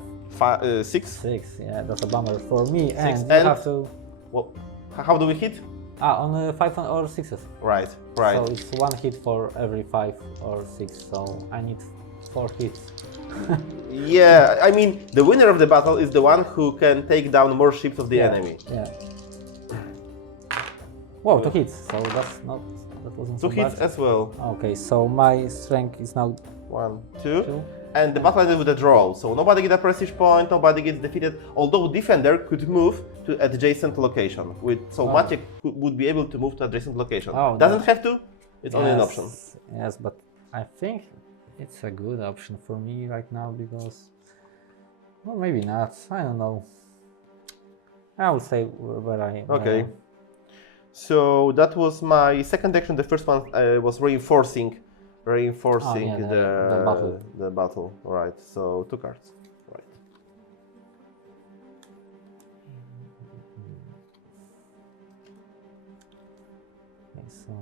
6. 6. Yeah, that's a bummer for me. And you and- have to Well, how do we hit? on 5 or 6s. Right. Right. So it's 1 hit for every 5 or 6. So I need 4 hits. Yeah, I mean, the winner of the battle is the one who can take down more ships of the enemy. Yeah. Whoa, 2 hits. So that wasn't so 2 hits bad. as well. Okay, so my strength is now 1, 2. 2. And the battle ended with a draw, so nobody gets a prestige point, nobody gets defeated, although defender could move to adjacent location. So Maciek would be able to move to adjacent location. Oh, Doesn't have to, it's only an Yes, option. Yes, but I think it's a good option for me right now because, well, maybe not. I don't know. I will say where I. Okay. So that was my second action. The first one was reinforcing the battle. Right. So 2 cards. Right. Okay, so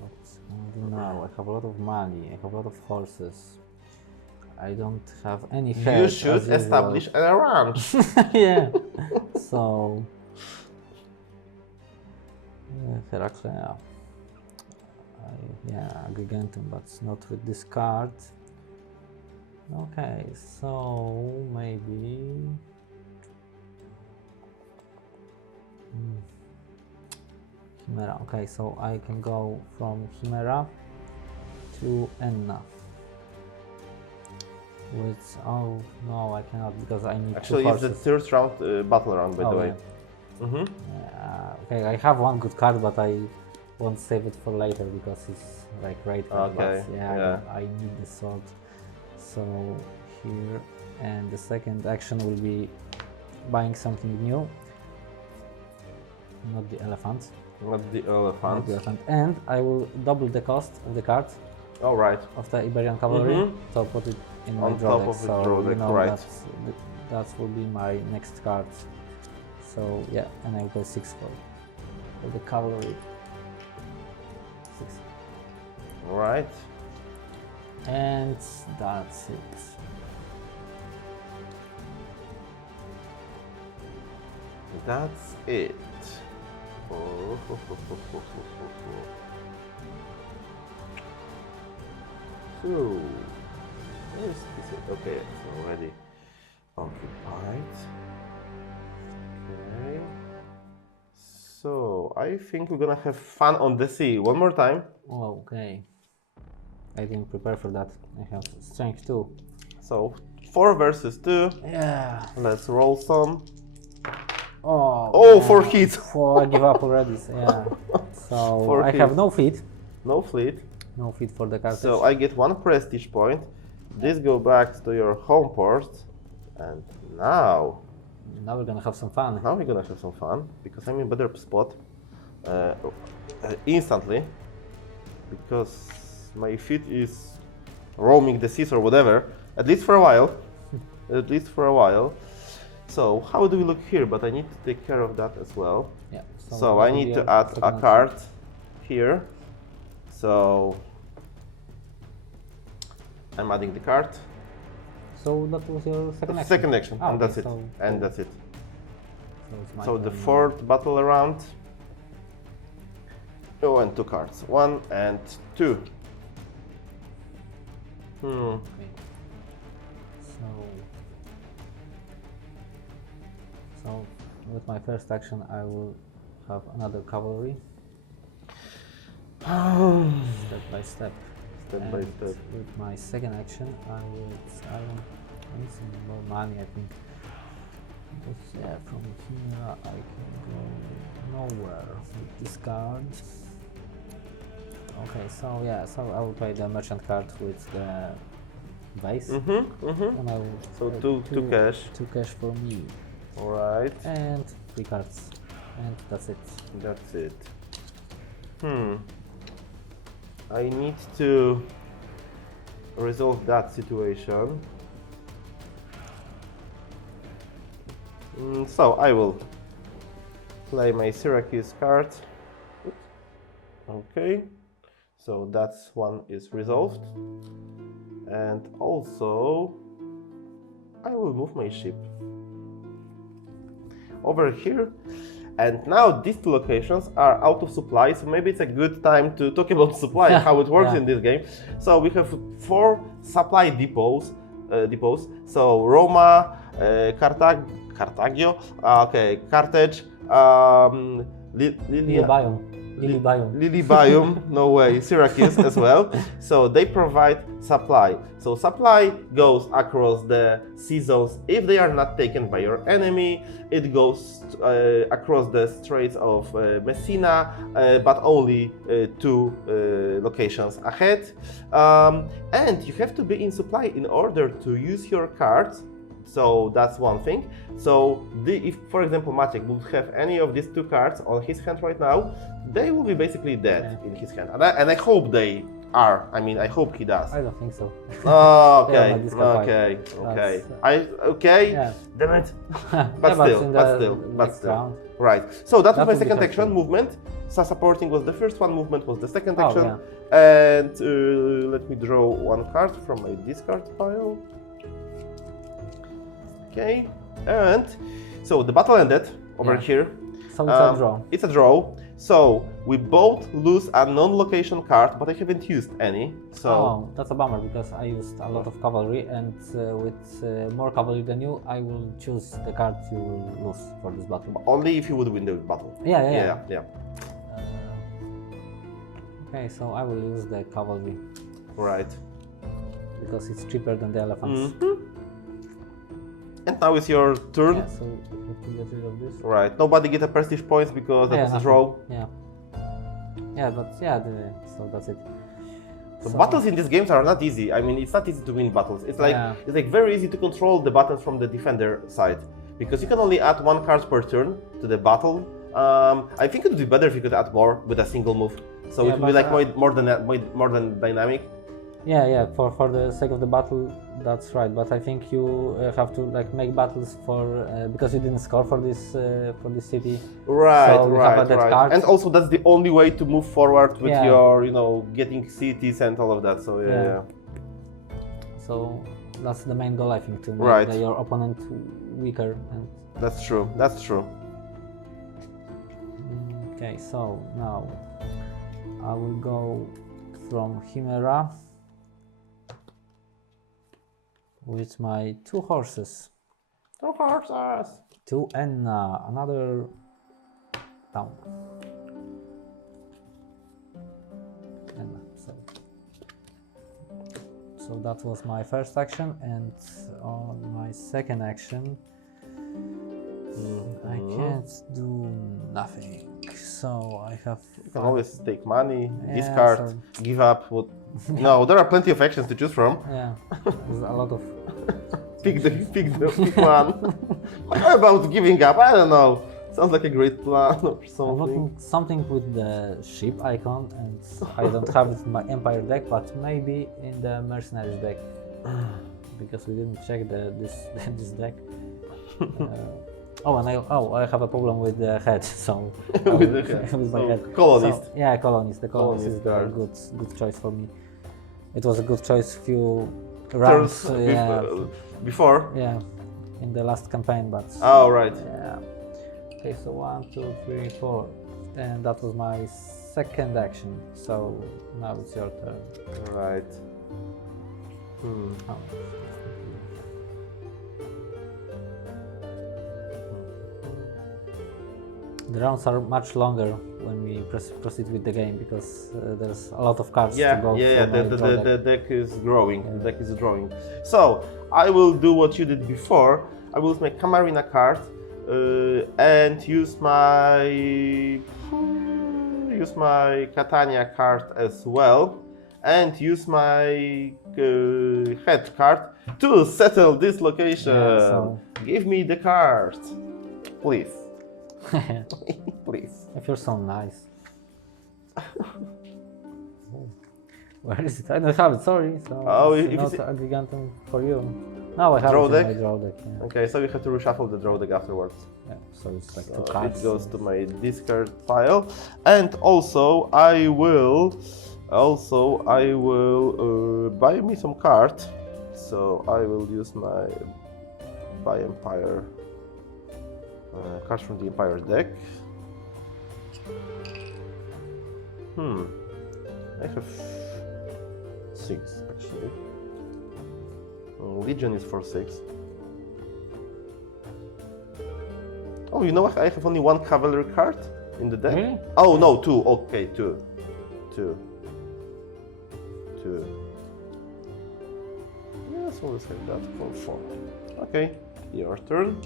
what's going to do now? I have a lot of money. I have a lot of horses. I don't have any heads. You as should usual. establish a ranch. Yeah. So. Heraclea. Yeah, Gigantum, but not with this card. Okay, so maybe. Chimera. Okay, so I can go from Chimera to Enna. With no, I cannot because I need Actually, 2 it's the horses. third round, battle round, by the way. Yeah. Okay, I have one good card, but I won't save it for later because it's like right now. Okay, But yeah. I need the sword. So here, and the second action will be buying something new. Not the elephant. Not the elephant. Not the elephant. And I will double the cost of the card All right. of the Iberian cavalry. Mhm. So put it in my On draw top deck. of the So draw you deck, know right. that will be my next card. So yeah, and I will pay 6 for the cavalry. 6. All right. And that's it. That's it. So Okay, it's already occupied. Okay. So I think we're gonna have fun on the sea one more time. Oh, okay. I didn't prepare for that. I have strength 2. So 4 versus 2. Yeah. Let's roll some. Oh, man. 4 hits. 4, I give up already. Yeah. So 4 I hits. have no fleet. No fleet. No fleet for the cartridge. So I get 1 prestige point. This go back to your home port. And now we're gonna have some fun. Now we're gonna have some fun because I'm in better spot instantly because my feet is roaming the seas or whatever, at least for a while. At least for a while. So how do we look here? But I need to take care of that as well. Yeah. So I need to add a card here. So I'm adding the card. So that was your second action? Second action, and that's it. And that's it. So the 4th battle around. Oh, and 2 cards. 1 and 2. Okay. So with my first action, I will have another cavalry. Step by step. With my second action, I need some more money, I think. Because, yeah, from here I can go nowhere with this card. Okay, so yeah, so I will play the merchant card with the base. And I will so two cash. 2 cash for me. Alright. And 3 cards. And that's it. That's it. I need to resolve that situation. So I will play my Syracuse card. Okay. So that's one is resolved. And also I will move my ship over here. And now these 2 locations are out of supply, so maybe it's a good time to talk about supply and how it works in this game. So we have 4 supply depots. So Roma, Cartagio, Carthage, Lilybaeum, no way, Syracuse as well. So they provide supply. So supply goes across the sea zones if they are not taken by your enemy. It goes across the Straits of Messina, but only 2 locations ahead. And you have to be in supply in order to use your cards. So that's one thing. So if, for example, Maciek would have any of these 2 cards on his hand right now, they will be basically dead in his hand. And I hope they are. I mean, I hope he does. I don't think so. Oh, okay, okay. Yeah. Damn it. But still. Right. So that was my second action movement. So supporting was the first one, movement was the second action. And let me draw 1 card from my discard pile. Okay, and so the battle ended over here. So it's a draw. It's a draw. So we both lose a non-location card, but I haven't used any. So that's a bummer because I used a lot of cavalry, and with more cavalry than you, I will choose the card you will lose for this battle. Only if you would win the battle. Yeah. Okay, so I will use the cavalry. Right. Because it's cheaper than the elephants. And now it's your turn. Yeah, so you have to get rid of this. Right. Nobody get a prestige points because that's a draw. So that's it. So battles in these games are not easy. I mean, it's not easy to win battles. It's like very easy to control the buttons from the defender side because you can only add 1 card per turn to the battle. I think it would be better if you could add more with a single move. So it would be like more than dynamic. For the sake of the battle, that's right. But I think you have to make battles for because you didn't score for this city. Right, so right. And also that's the only way to move forward with your, getting cities and all of that. So yeah. So that's the main goal, I think, to make your opponent weaker. And that's true. That's true. Okay, so now I will go from Chimera. with my 2 horses. 2 horses. To Enna, another town. Enna, so that was my first action, and on my second action I can't do nothing. So I have. You can always take money, Yeah, discard, so- give up. What? No, there are plenty of actions to choose from. Yeah, there's a lot of. Pick one. How about giving up? I don't know. Sounds like a great plan or I'm something. looking something with the ship icon, and I don't have it in my Empire deck, but maybe in the Mercenaries deck, because we didn't check this deck. And I have a problem with the head, so With the head. with my So, head. colonist. So, yeah, colonist. The colonist is Colonist the card. good choice for me. It was a good choice few rounds. Turns Yeah, before. yeah, in the last campaign, but. Oh, right. Yeah. Okay, so 1, 2, 3, 4, and that was my second action. So now it's your turn. Right. Hmm. Oh. The rounds are much longer when we proceed with the game, because there's a lot of cards to go Yeah. through my The draw deck. deck is growing. Yeah. The deck is growing. So I will do what you did before. I will use my Camarina card and use my Catania card as well, and use my head card to settle this location. Yeah, so- Give me the card, please. Please. If you're so nice. Where is it? I don't have it, sorry. So Oh, it's if not it's- a gigantum for you. No, I have Draw it deck? in my draw deck. Yeah. Okay, so you have to reshuffle the draw deck afterwards. Yeah, so it's like So 2 cards. it goes to my discard pile, and also I will buy me some cards. So I will use my buy Empire cards from the Empire deck. I have 6 actually. Legion is for 6. Oh, you know what? I have only 1 cavalry card in the deck. Really? Oh no, 2. Okay, 2. Yes, we'll save that for 4. Okay, your turn.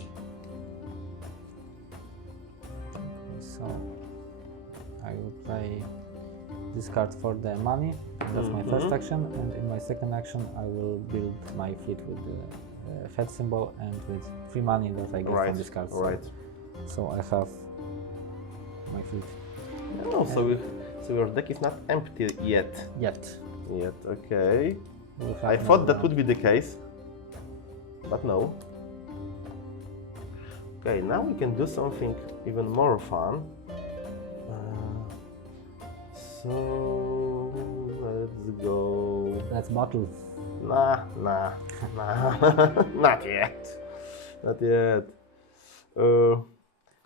So I will play this card for the money. That's my first action, and in my second action I will build my fleet with the head symbol and with free money that I get Right. from this card. Right. So I have my fleet. Oh, so your deck is not empty yet. Yet. Okay. We'll have I thought that another would be the case, but no. Okay, now we can do something even more fun. So let's go. one. Let's battle. Nah, not yet. Not yet.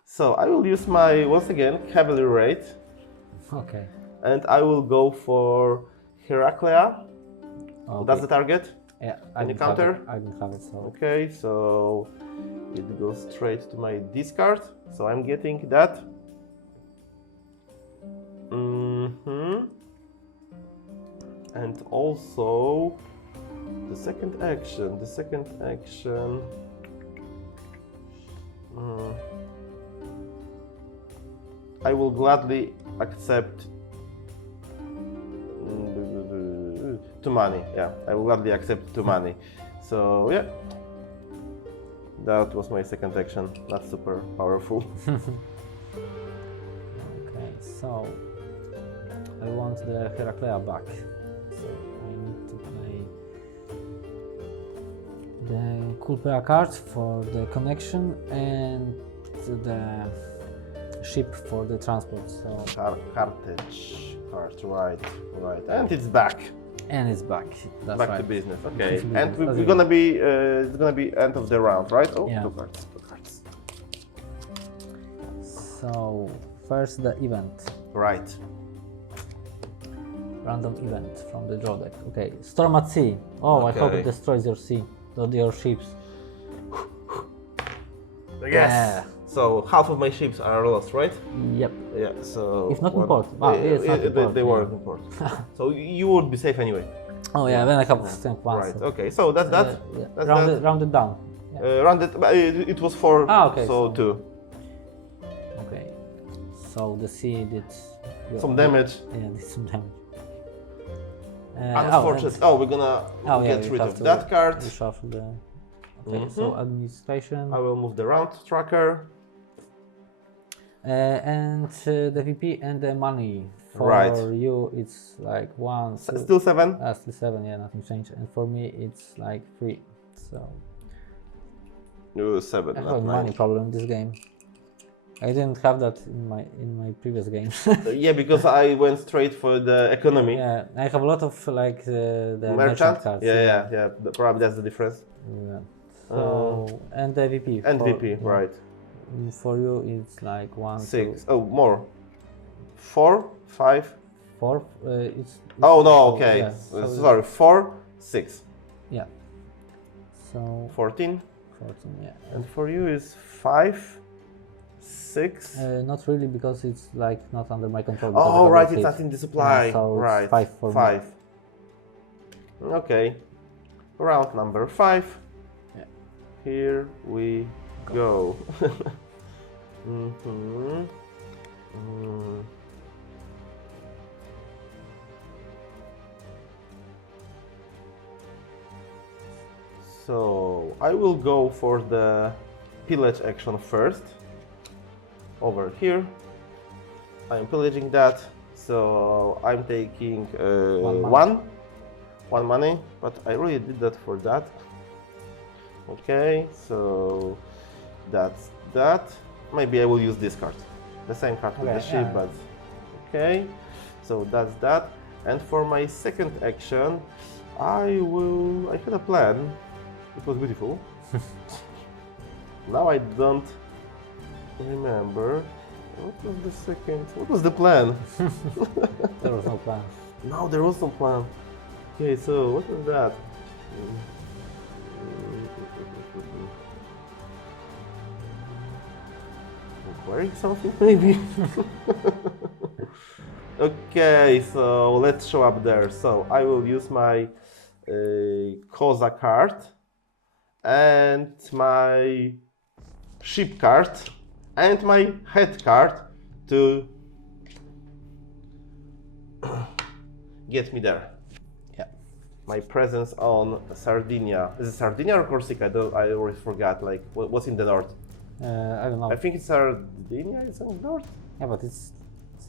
So I will use my, once again, cavalry raid, Okay. and I will go for Heraclea. Okay. That's the target. Yeah. Can you didn't have counter? it. I didn't have it, so Okay, so it goes straight to my discard. So I'm getting that. And also the second action. I will gladly accept 2 money. Yeah, I will gladly accept 2 money. So yeah, that was my second action. Not super powerful. okay. So I want the Heraclea back. So I need to play the Kulpea card for the connection and the ship for the transport. So Cartage card, right, and it's back. and it's back. That's Back right. to business. Back Okay, to and business. we're gonna be it's gonna be end of the round, right? Oh, Yeah. 2 cards. So first the event. Right. Random event from the draw deck. Okay, storm at sea. Oh, I hope Okay. it destroys your sea. your ships. Yes. Yeah. So half of my ships are lost, right? Yep. Yeah. So If not in port. Ah, it's not in port, they yeah. weren't in port. So you would be safe anyway. Oh yeah, then I have strength 1. Right. So, Okay. So that's that. yeah. That's Rounded down. Yeah. Rounded. It was 4. Ah, okay, So so- 2. Okay. So the sea did Some damage. Yeah, did some damage. Unfortunate. Oh, we're gonna get you rid have of to that card. reshuffle the. Okay, so administration I will move the round tracker. and the VP and the money. For Right. you, it's like 1. Still 7. Still 7. Yeah, nothing changed. And for me, it's like 3. So 7. I have Not a 9. money problem in this game. I didn't have that in my previous games. Yeah, because I went straight for the economy. Yeah, I have a lot of like the Merchant. cards. Yeah. Probably that's the difference. Yeah. So and the VP. And for- VP, yeah. right? For you, it's like 1, 6. 2, Oh, more. 4, 5. 4. It's Oh no. Okay. yeah, so Sorry. 4, 6. Yeah. So 14. 14. Yeah. And for you is 5, 6. Not really because it's like not under my control. Oh, right. It's It's not in the supply. Yeah, so it's right. 5 for me. 5. Okay. Round number 5. Yeah. Here we go. Mm. So I will go for the pillage action first. Over here, I'm pillaging that. So I'm taking one money, but I really did that for that. Okay, so that's that. Maybe I will use this card, the same card with the Okay, ship, yeah. but okay. So that's that. And for my second action, I had a plan. It was beautiful. Now I don't remember. What was the second? What was the plan? There was no plan. No, there was no plan. Okay, so what was that? Acquiring something, maybe? Okay, so let's show up there. So I will use my Koza card and my ship card and my head card to get me there. Yeah. My presence on Sardinia. Is it Sardinia or Corsica? I always forgot. Like, what's in the north? I don't know. I think it's Sardinia. It's in the north. Yeah, but it's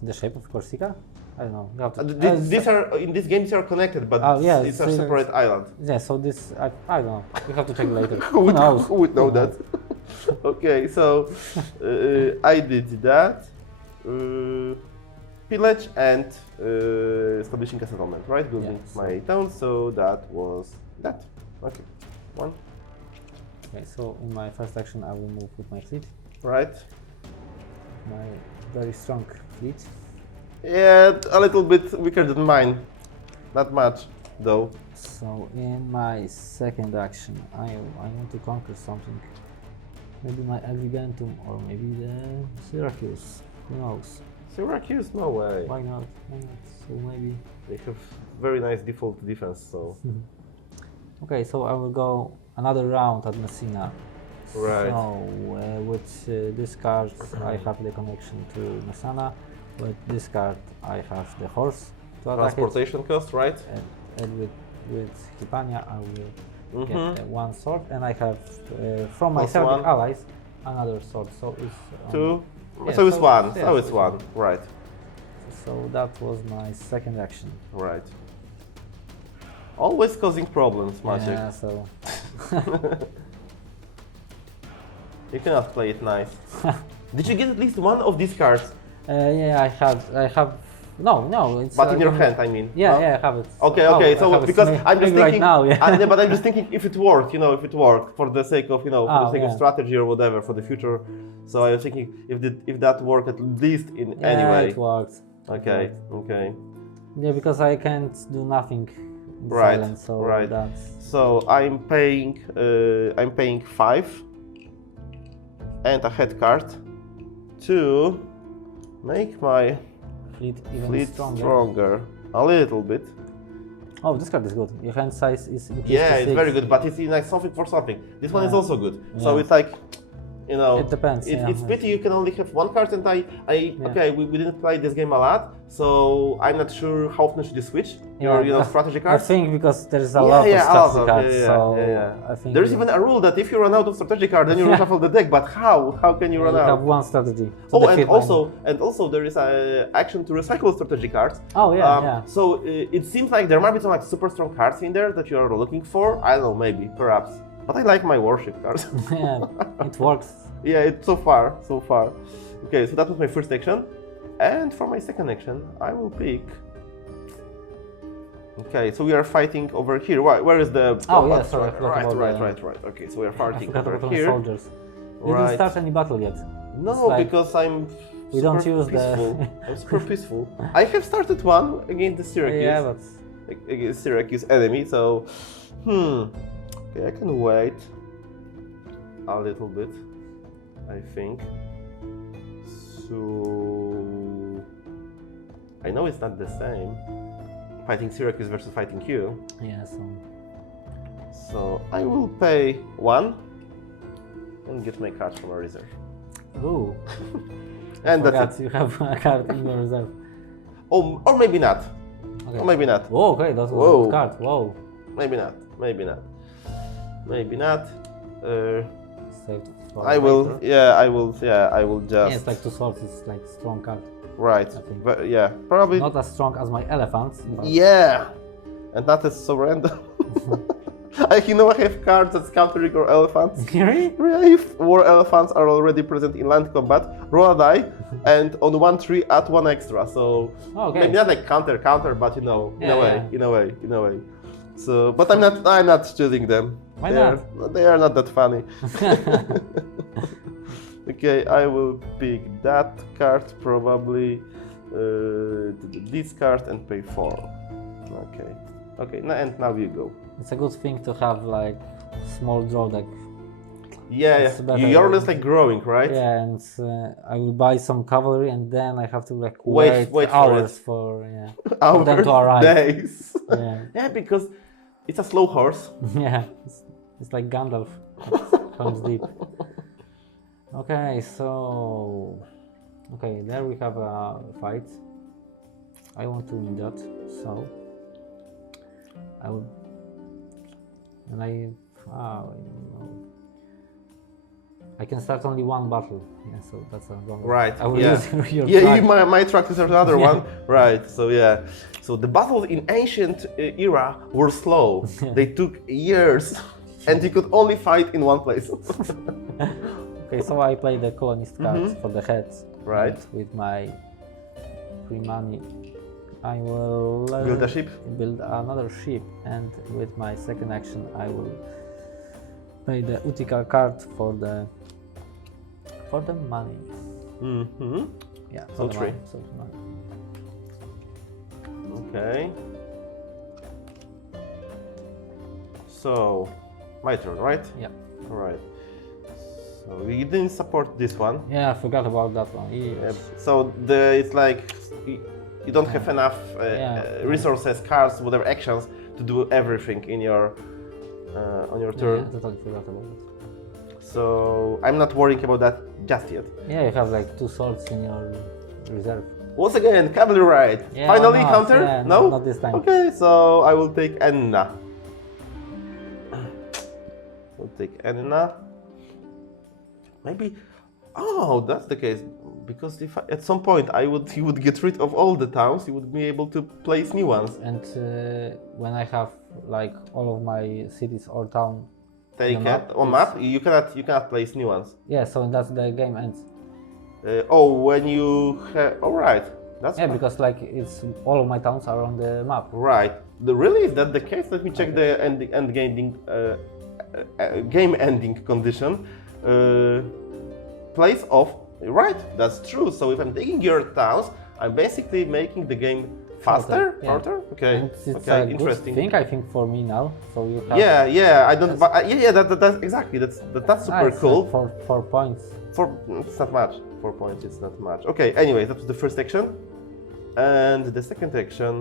in the shape of Corsica. I don't know. You have to, These are in this game. These are connected, but yeah, it's a so- separate island. yeah. So this I don't know. You have to check later. Who knows? Who would know that? Okay, so I did that. Pillage and establishing a settlement, right? Building Yes. my town. So that was that. Okay, 1. Okay, so in my first action, I will move with my fleet, Right. my very strong fleet. Yeah, a little bit weaker than mine. Not much, though. So in my second action, I want to conquer something. Maybe my Agrigentum or maybe the Syracuse. Who knows? Syracuse, no way. Why not? Why not? So maybe. They have very nice default defense, so. Okay, so I will go another round at Messina. Right. So with this card, I have the connection to Messana. With this card, I have the horse to attack it. Transportation cost, right? And with Hispania, I will Mhm. get 1 sword, and I have from my Plus Serbian 1. allies another sword. So it's 2. yeah, so it's so- 1. yeah, so it's so 1. Right. So that was my second action. Right. Always causing problems, Maciek. Yeah, so You cannot play it nice. Did you get at least one of these cards? yeah, I have. No, it's. But in your hand, I mean. Yeah, no? yeah, I have it. Okay, Oh, okay. I So have it because maybe I'm just thinking, right now, yeah. but I'm just thinking if it worked, if it worked for the sake of, for the sake of yeah. strategy or whatever for the future. So I was thinking if that worked at least in any Yeah, way. it worked. Okay, okay. Yeah, because I can't do nothing in this Right, island, so right. that's So I'm paying 5 and a head card to make my fleet even fleet stronger. stronger a little bit. Oh, this card is good. Your hand size is increased Yeah, to it's 6. very good, but it's like something for something. This one is Yeah. also good. So Yeah. it's like, you know, It depends, yeah. It's pity you can only have one card, and okay, we didn't play this game a lot, so I'm not sure how often should you switch your strategy I cards. think because there's a lot of strategy cards, so I think There's even a rule that if you run out of strategy card, then you reshuffle the deck. But how? How can you run you out? have one strategy. to Oh, defeat and also there is a action to recycle strategy cards. Oh, yeah. So it seems like there might be some like super strong cards in there that you are looking for. I don't know, maybe, perhaps. But I like my warship cards. Yeah, it works. Yeah, it's so far. Okay, so that was my first action. And for my second action, I will pick... Okay, so we are fighting over here. Where is the... Oh, yeah, sorry, I forgot about Right. Okay, so we are I fighting forgot over about my here. soldiers. You didn't start any battle yet. No, It's like because I'm we don't super use peaceful. the... I'm super peaceful. I have started one against the Syracuse. Yeah, but... Against Syracuse enemy, so... Okay, I can wait a little bit, I think. So... I know it's not the same. Fighting Syracuse versus fighting you. Yeah, So I will pay 1 and get my cards from a reserve. Ooh. And that's it. You have a card in your reserve. Oh, or maybe not. Okay. Or maybe not. Oh, okay, that was Whoa. a good card. Whoa. Maybe not. Saved for I will. later. Yeah, I will. Yeah, I will just. Yeah, it's like 2 swords. It's like strong card. Right. I think. But yeah, probably. Not as strong as my elephants. But Yeah, and that is so random. I have cards that's countering your elephants. Really? If war elephants are already present in land combat, roll a die, and on 1 tree add 1 extra. So Okay. maybe not like counter, but in Yeah, a way. So, but I'm not choosing them. Why not? They are not that funny. Okay, I will pick that card probably, this card and pay 4. Okay, and now you go. It's a good thing to have like small draw deck. Yeah, It's better you're than- just like growing, right? Yeah, and I will buy some cavalry and then I have to like Wait for hours it. for Hours, them to arrive. days. Yeah. Yeah, because it's a slow horse. Yeah, it's like Gandalf. Comes deep. Okay, so there we have a fight. I want to win that, so I will. And I can start only 1 battle. Yeah, so that's a wrong. Right. I will yeah. use your Yeah, track. you might track this another Yeah. one. Right. So yeah. So the battles in ancient era were slow. They took years, and you could only fight in one place. Okay, so I play the colonist cards for the heads. Right. And with my free money, I will Build a ship. build another ship, and with my second action, I will pay the Utica card for the money. Mm-hmm. Yeah, So for the 3. money, so the money. Okay. So my turn, right? Yeah. All right. So you didn't support this one. Yeah, I forgot about that one. Yes. Yeah, so it's like you don't have enough resources, cards, whatever actions to do everything in your on your turn. Yeah, totally forgot about it. So I'm not worrying about that just yet. Yeah, you have like 2 swords in your reserve. Once again, cavalry right. Yeah, Finally why not? counter? Yeah, no? not this time. Okay, so I will take Enna. We'll take Enna. Maybe. Oh, that's the case. Because if at some point you would get rid of all the towns, you would be able to place new ones. And when I have like all of my cities or town Take on the it on map. You cannot place new ones. yeah, so that's the game ends. When you have. All right. That's Yeah, because like it's all of my towns are on the map. right. Really, is that the case? Let me check the end game ending condition. Place of right. That's true. So if I'm taking your towns, I'm basically making the game Faster? Yeah. Shorter? Okay. And it's Okay. a good Interesting. thing, I think, for me now. So you have. Yeah. I don't. But, yeah. That's exactly. That's super It's cool. Like 4 points. It's not much. 4 points. It's not much. Okay. Anyway, that was the first action, and the second action.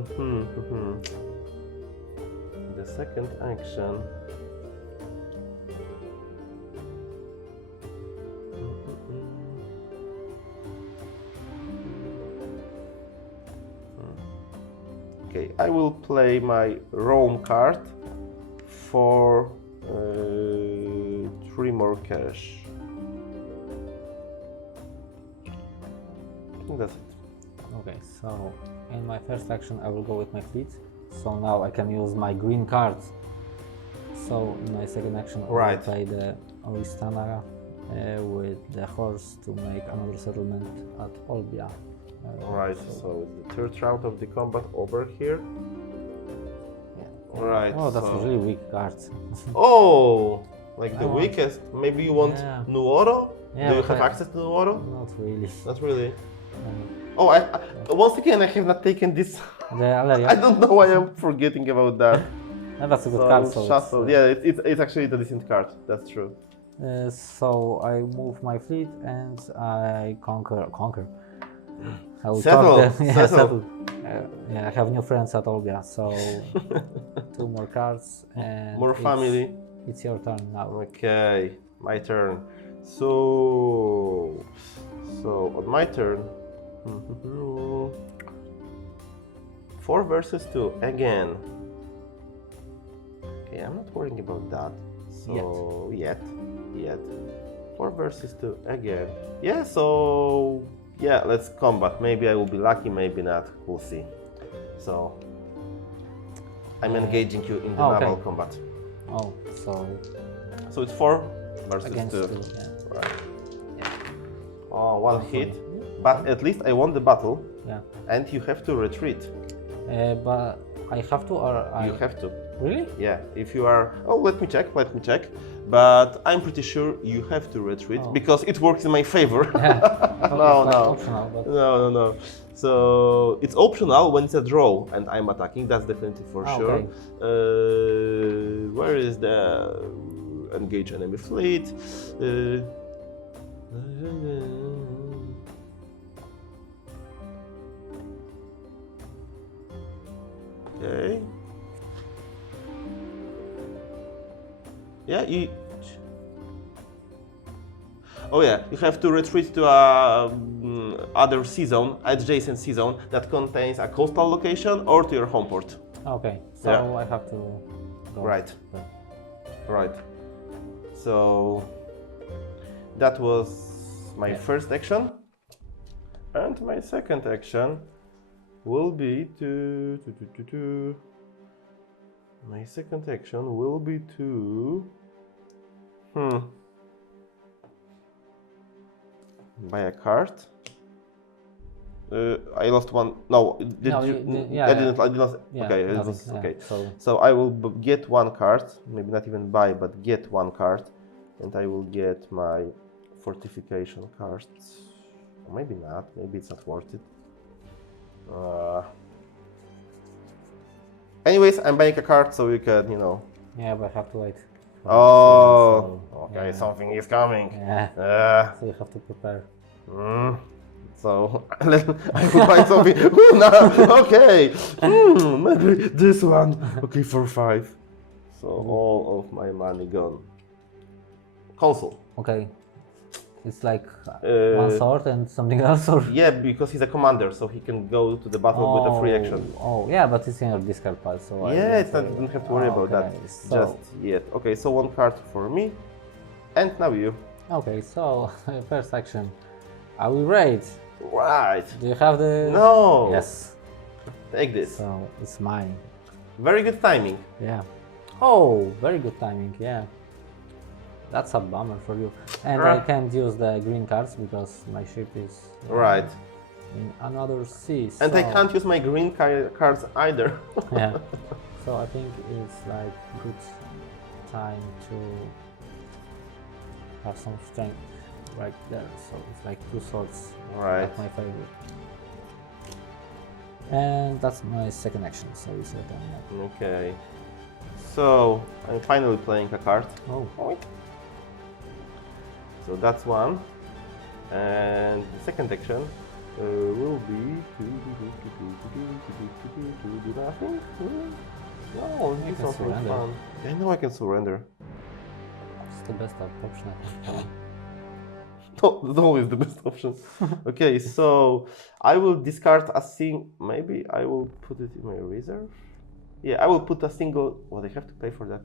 The second action. Okay, I will play my Rome card for 3 more cash. I think that's it. Okay, so in my first action I will go with my fleet. So now I can use my green cards. So in my second action I will play the Oristana with the horse to make another settlement at Olbia. Right, so it's the third round of the combat over here. Yeah. Right. Oh, that's really weak cards. Oh, like the weakest. Maybe you want Nuoro? Yeah, Do you have access to Nuoro? Not really. Not really. Oh, I once again I have not taken this. I don't know why I'm forgetting about that. That's a good card. So Shuffle. Yeah, it's actually a decent card. That's true. So I move my fleet and I conquer. I will settle. Yeah, I have new friends at Olbia, so 2 more cards and more family. It's your turn now. Okay, my turn. So on my turn, 4 versus 2 again. Okay, I'm not worrying about that. So yet. 4 versus 2 again. Yeah. So. Yeah, let's combat. Maybe I will be lucky, maybe not. We'll see. So, I'm engaging you in the naval combat. Oh, so it's 4 versus 2. Yeah. Right. Yeah. Oh, 1 hit. But at least I won the battle. Yeah. And you have to retreat. But I have to, or You have to. Really? Yeah. If you are. Oh, let me check. But I'm pretty sure you have to retreat because it works in my favor. Yeah. No. Optional, but... No. So it's optional when it's a draw and I'm attacking. That's definitely for sure. Okay. Where is the engage enemy fleet? Okay. Yeah, you have to retreat to a other sea zone, adjacent sea zone that contains a coastal location or to your home port. Okay, so I have to go. Right. Right. So that was my first action, and my second action will be to. My second action will be to. Buy a card. I lost one. No, I didn't. Yeah, okay, nothing, okay. So I will get 1 card. Maybe not even buy, but get 1 card, and I will get my fortification cards. Or maybe not. Maybe it's not worth it. Anyways, I'm buying a card, so you can, Yeah, but I have to wait. Okay, something is coming. Yeah. So you have to prepare. So I will buy something. Okay. Maybe this one. Okay, for 5. So all of my money gone. Console. Okay. It's like 1 sword and something else, or? Yeah, because he's a commander, so he can go to the battle with a free action. Oh, yeah, but it's in your discard pile, so you don't have to worry about that just yet. Okay, so 1 card for me, and now you. Okay, so first action, I will raid. Right. Do you have the? No. Yes. Take this. So it's mine. Very good timing. Yeah. Oh, very good timing. Yeah. That's a bummer for you. And I can't use the green cards because my ship is in another sea. And I can't use my green cards either. Yeah. So I think it's like good time to have some strength right there. So it's like 2 swords. Right. That's my favorite. And that's my second action, so it's your turn now. Okay. So I'm finally playing a card. Oh. So that's one. And the second action will be to do nothing. No, do something surrender. fun. I know I can surrender. It's the best option I have. No, that's always the best option. Okay, so I will discard a maybe I will put it in my reserve. Yeah, I will put a single. Well, I have to pay for that.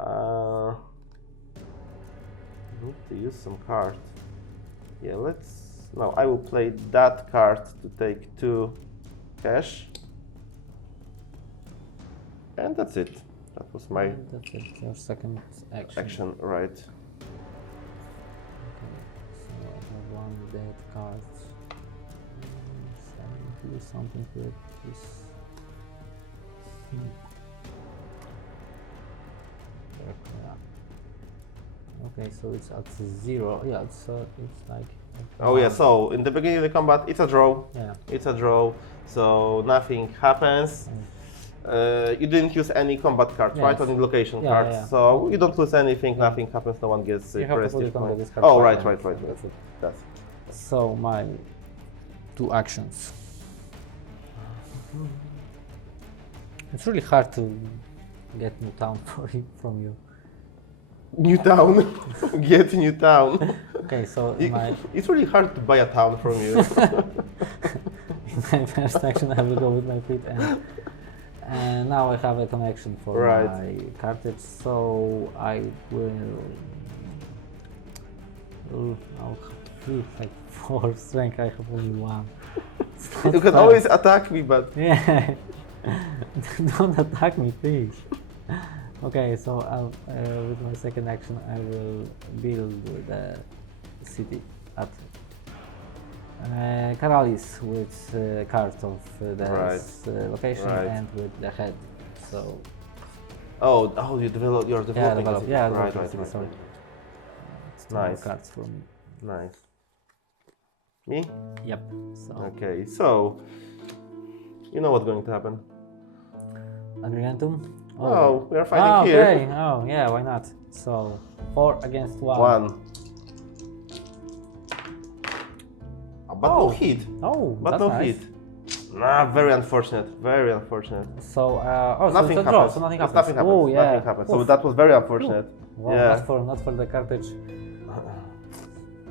I need to use some cards. Yeah, no, I will play that card to take 2 cash. And that's it. That was my That's it, your second action. right. Okay, so I have one dead card. So I need to do something with this. Okay, so it's at 0. Yeah, it's like. Oh yeah, so in the beginning of the combat, it's a draw. Yeah. It's a draw, so nothing happens. You didn't use any combat cards, right? Yes. Only location Yeah, cards. yeah. So you don't lose anything, nothing happens, no one gets You have to put prestige it on the points. discard Oh, pile right. and that's it. That's So my 2 actions. It's really hard to get new town from you. New town. Get new town. Okay, so It's really hard to buy a town from you. in my first action I will go with my fleet and now I have a connection for my cartridge, so I will. I'll have 3, like 4 strength. I have only 1. You can always attack me, but Yeah. Don't attack me, please. Okay, so with my second action, I will build the city at Karalis with card of the location and with the head. So. Oh, you're developing. Yeah, right. Sorry. It's Nice. cards for me. Nice. Me? Yep. So. Okay, so you know what's going to happen. Agrigentum. Oh, we are fighting here. Okay. Oh, yeah. Why not? So 4 against 1. 1. But no hit. Oh, But that's no nice. hit. Nah, very unfortunate. Very unfortunate. So, Nothing so it's a draw. happens. So nothing Yes, happens. Nothing Oh, happens. yeah. Nothing happens. So Oof. that was very unfortunate. Wow, Yeah. not for the cartridge.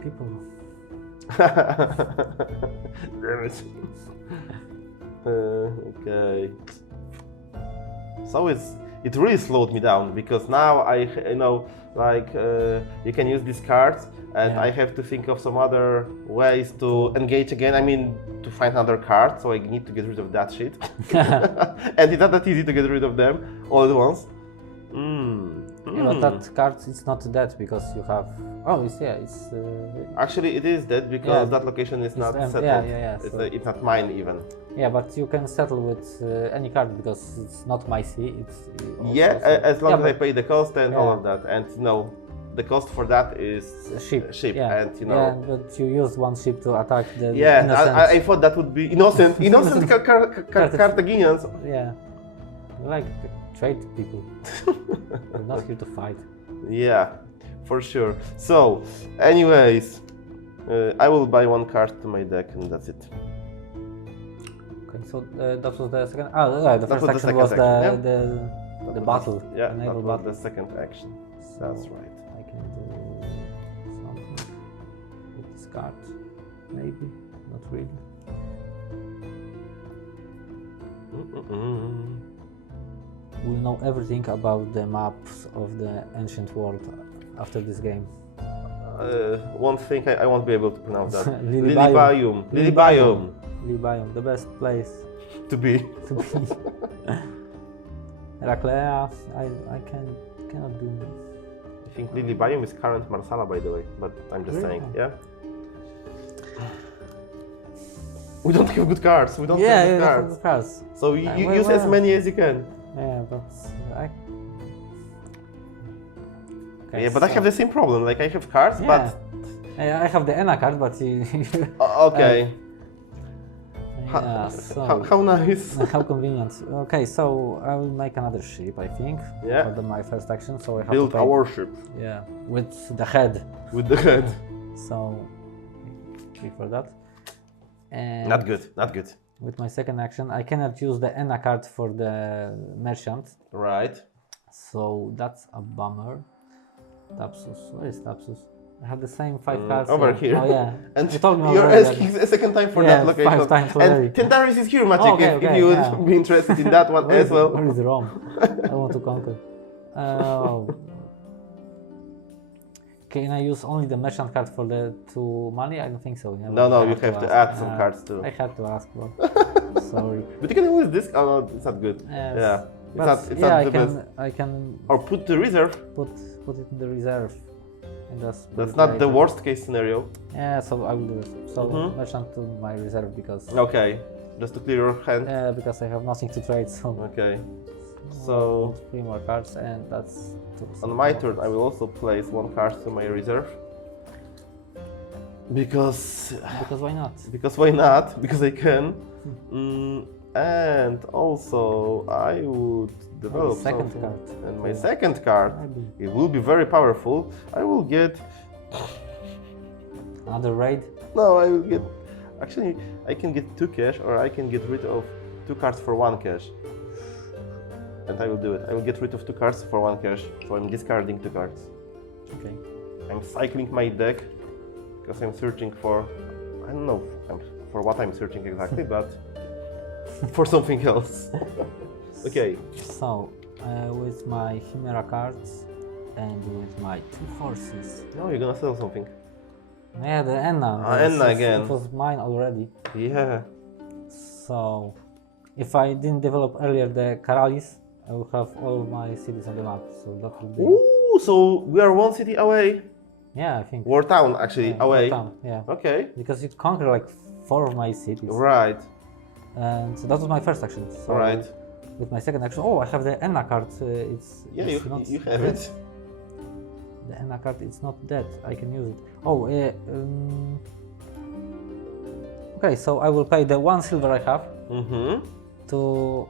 People. Damn it. Okay. So it really slowed me down because now you can use these cards and I have to think of some other ways to engage again. I mean, to find another card, so I need to get rid of that shit. And it's not that easy to get rid of them all at once. Yeah, but that card is not dead because you have. Oh, it's. Actually, it is dead because that location is not settled. Yeah. It's not mine even. Yeah, but you can settle with any card because it's not my sea. It's as long as I pay the cost and all of that, and the cost for that is ship, and Yeah, but you use 1 ship to attack the. Yeah, innocent. I thought that would be innocent Carthaginians. Yeah, we like trade people. We're not here to fight. Yeah, for sure. So, anyways, I will buy 1 card to my deck, and that's it. Okay, so that was the second. The first action was the battle. Yeah, the that naval was battle. the second action. So That's right. I can do something with this card. Maybe, not really. We'll know everything about the maps of the ancient world after this game. One thing I won't be able to pronounce that. Lilybium. Lilybium. Lilybium, the best place To be. to be. Heraclea, I cannot do. I think Lilybium is current Marsala, by the way, but I'm just saying, yeah? We don't have good cards. We don't have good cards. cards. So you use as many as you can. Yeah, but I. Okay, Yeah, but I have the same problem. Like I have cards, Yeah. but I have the Enna card, but Okay. yeah, so How nice. how convenient. Okay, so I will make another ship, I think. Yeah. For my first action, so I have Build to pay. a warship Yeah, with the head. with the head. So for that. And Not good. Not good. with my second action, I cannot use the Enna card for the merchant. Right. So that's a bummer. Tapsus, where is Tapsus? I have the same 5 cards Over here. Oh yeah. And You told me you're already asking a second time for Yeah, that location. 5 times already. And Tentaris is here, Maciek, Oh, okay, if okay, you would yeah. be interested in that one Where as is- well. Where is Rome? I want to conquer. Oh. Can I use only the merchant card for the 2 money? I don't think so. Yeah, No, but no, I you have to ask. add some cards too. I had to ask, but sorry. But you can use this. Oh no, it's not good. Yes. Yeah, it's But not. It's yeah, not the best. I can Or put the reserve. put it in the reserve. And That's not the worst case scenario. Yeah, so I will do it. So Mhm. merchant to my reserve because Okay, just to clear your hand. because I have nothing to trade. So Okay. I'll So put 3 more cards, and that's 2. on my turn, I will also place 1 card to my reserve. Because why not? why not? Because I can. And also I would develop second something. card. And my Yeah. second card, Maybe it will be very powerful. I will get. another raid. No, I will get. Actually, I can get 2 cash, or I can get rid of 2 cards for 1 cash. And I will do it. I will get rid of 2 cards for 1 cash. So I'm discarding 2 cards. Okay. I'm cycling my deck because I'm searching for. I don't know for what I'm searching exactly, but for something else. Okay. So with my Chimera cards and with my 2 horses. No, you're gonna sell something. Yeah, the Enna. Enna again. It was mine already. Yeah. So if I didn't develop earlier the Karalis, I will have all my cities on the map. So that would be. Ooh, so we are 1 city away. Yeah, I think. War town, actually, Yeah, away. Town, yeah. Okay. Because you conquer like 4 of my cities. Right. And so that was my first action. So Right. with my second action, oh, I have the Enna card. It's Yeah, it's not you have dead. it. The Enna card, it's not dead. I can use it. Oh, okay. So I will pay the 1 silver I have Mm-hmm. to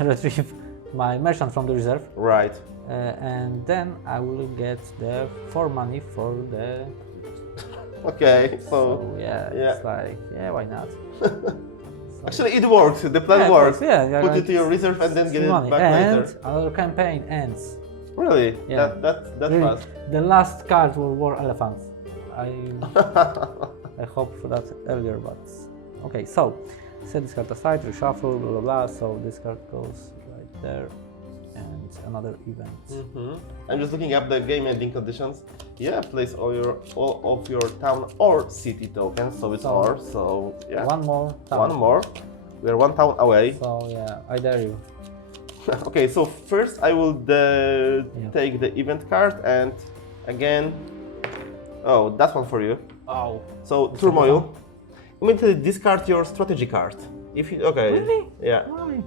retrieve my merchant from the reserve, Right. and then I will get the 4 money for the. Okay. So yeah, yeah. it's like why not? actually, it works. The plan Yeah, it works. works, yeah, Put like it to your reserve and then get it money. back And later. another campaign ends. Really? Yeah. That's Really, fast. the last card were war elephants. I hope for that earlier, but okay. So set this card aside, reshuffle, blah blah blah. So this card goes right there, and another event. I'm just looking up the game ending conditions. Yeah, place all of your town or city tokens. So it's So, or. So yeah. One more. Town. One more. We are 1 town away. So yeah, I dare you. Okay, so first I will take the event card and again. Oh, that's one for you. Oh. So turmoil. Immediately discard your strategy card. If you Really? Yeah. Why?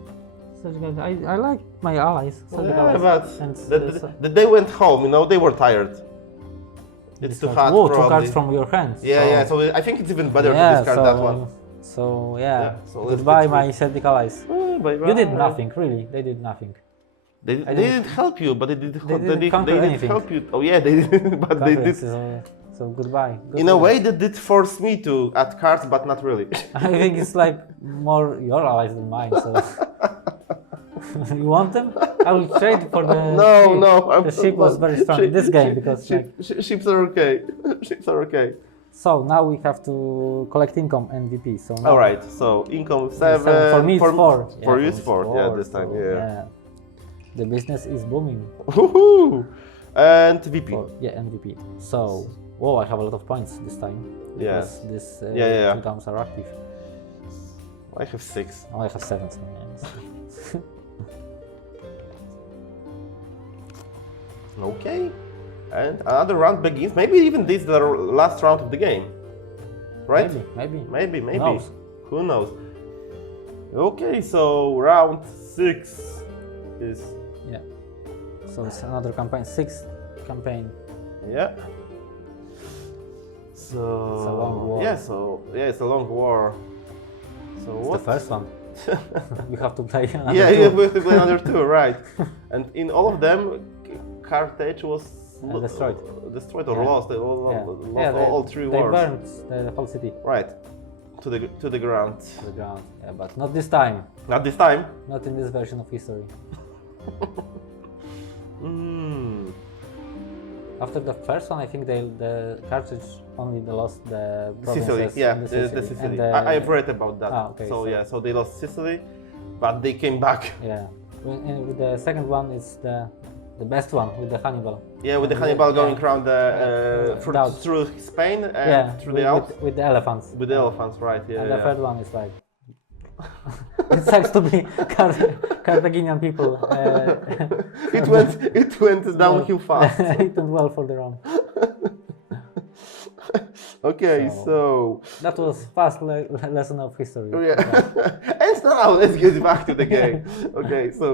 I like my allies. Yeah, but and they went home. You know, they were tired. It's too hard. Whoa, 2 probably. cards from your hands. Yeah, so, yeah. So I think it's even better yeah, to discard that one. So yeah, Yeah, so let's goodbye, get my Celtic allies. Bye-bye. You did nothing, really. They did nothing. They didn't help you, but they did conquer they did anything. help you. Oh yeah, they did, but they did. So goodbye. In a way, they did force me to add cards, but not really. I think it's like more your allies than mine. So you want them? I will trade for the. No, ship. no. The ship was very strong in this game because. Ships are okay. Ships are okay. So now we have to collect income MVP. So now All right. So income 7. For me, it's 4. For you, it's 4. Yeah, this time. so, Yeah. The business is booming. Woohoo! And VP. MVP. So, whoa, I have a lot of points this time. Yes. Because this Yeah. 2 towns are active. I have 6. Oh, I have 7. So yeah. Okay. And another round begins. Maybe even this is the last round of the game. Right? Maybe. Maybe. knows? Who knows? Okay, so round 6 is. Yeah. So it's another campaign, 6th campaign. Yeah. So It's a long war. It's a long war. So It's what? the first one. You have to play another Yeah, two. you have to play another two, right? And in all of them, Carthage was destroyed or Yeah. lost. They lost all three They wars. burned the whole city Right, to the ground. to the ground. Yeah, but not this time. Not this time. Not in this version of history. After the first one, I think the Carthage only lost the provinces. Sicily, yeah, in the Sicily. And I've read about that. Okay, So they lost Sicily, but they came back. Yeah, and with the second one, it's the best one with the Hannibal. Yeah, with the And Hannibal yeah. going around Doubts. through Spain and through the Alps. with the elephants. With the elephants, right? Yeah. And the third one is like it sucks to be Carthaginian people. It went downhill fast. It went well for the Rome. Okay, so That was fast lesson of history. yeah. And now let's get back to the game. Okay, so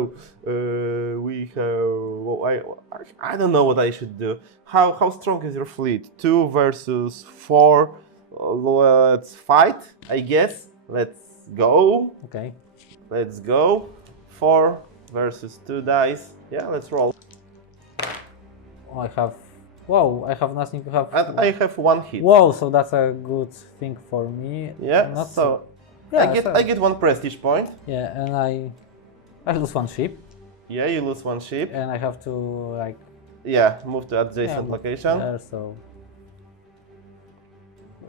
we have. Well, I don't know what I should do. How strong is your fleet? 2 versus 4. Let's fight, I guess. Let's go. Okay. Let's go. 4 versus 2 dice. Yeah, let's roll. Oh, I have. Whoa, I have nothing to have. And I have 1 hit. Whoa, so that's a good thing for me. Yeah. Not So yeah, I get 1 prestige point. Yeah, and I lose 1 ship, Yeah, you lose 1 ship. and I have to like Move to adjacent location. there. So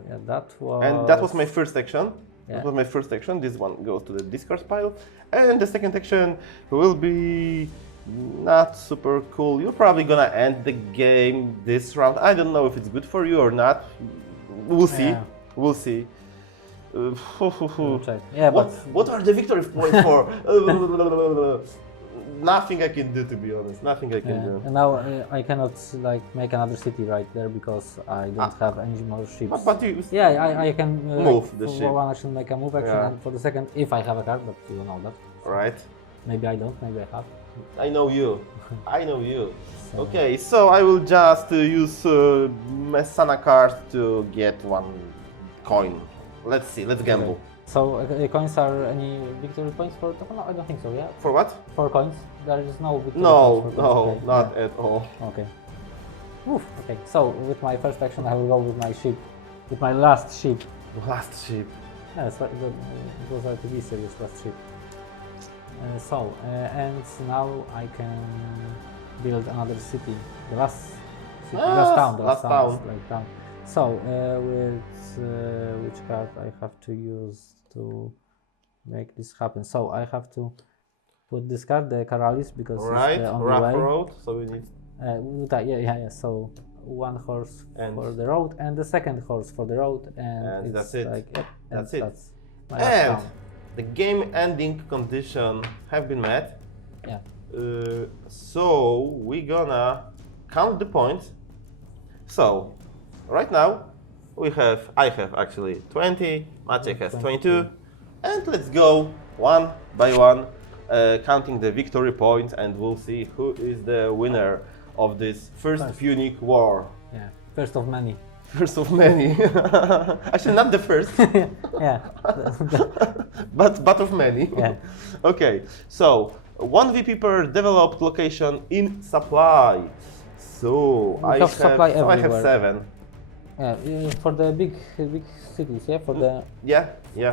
yeah, that was. And that was my first action. Yeah. That was my first action. This one goes to the discard pile. And the second action will be not super cool. You're probably gonna end the game this round. I don't know if it's good for you or not. We'll see. Yeah. We'll see. We'll check. Yeah, What are the victory points for? Nothing I can do, to be honest. Nothing I can do. And now I cannot like make another city right there because I don't have any more ships. But you Yeah, I can Move the for ship. one action make a move action, Yeah. and for the second, if I have a card, but you don't know that. right. Maybe I don't. Maybe I have. I know you. I know you. So- Okay, so I will just use Messana card to get 1 coin. Let's see. Let's gamble. Okay. So coins are any victory points for? No, I don't think so. Yeah, For what? 4 coins. There is no victory No, points for no, coins. Okay, not yeah. at all. Okay. Oof, okay. So with my first action, I will go with my ship, with my last ship. Last ship. Yeah, it was a TV series last ship. And now I can build another city. The last city, last town. Like town. So with which card I have to use to make this happen? So I have to put this card, the Caralis, because Right, it's the only rough way. road. So we need. Yeah. So 1 horse And- for the road and the second horse for the road, and And it's that's it. Like, yep, and That's it. That's my last And town. the game ending condition have been met. Yeah. So we're gonna count the points. So right now I have actually 20, Maciek has 22, and let's go 1 by 1, counting the victory points, and we'll see who is the winner of this first Punic War. Yeah. First of many. First of many. Actually, not the first, Yeah. but of many. Yeah. Okay, so 1 VP per developed location in supply. So We have supply so I have everywhere. 7. Yeah. For the big cities. Yeah. For the. Yeah.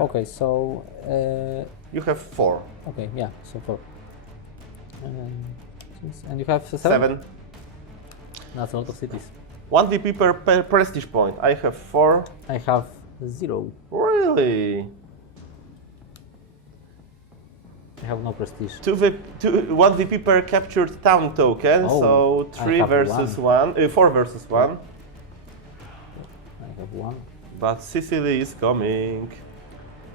Okay. So. You have 4. Okay. Yeah. So 4. And you have 7. 7. That's a lot of cities. 1 VP per prestige point. I have 4. I have 0. Really? I have no prestige. 1 VP per captured town token. Oh, So I 3 have versus 1. 4 versus 1. I have 1. But Sicily is coming.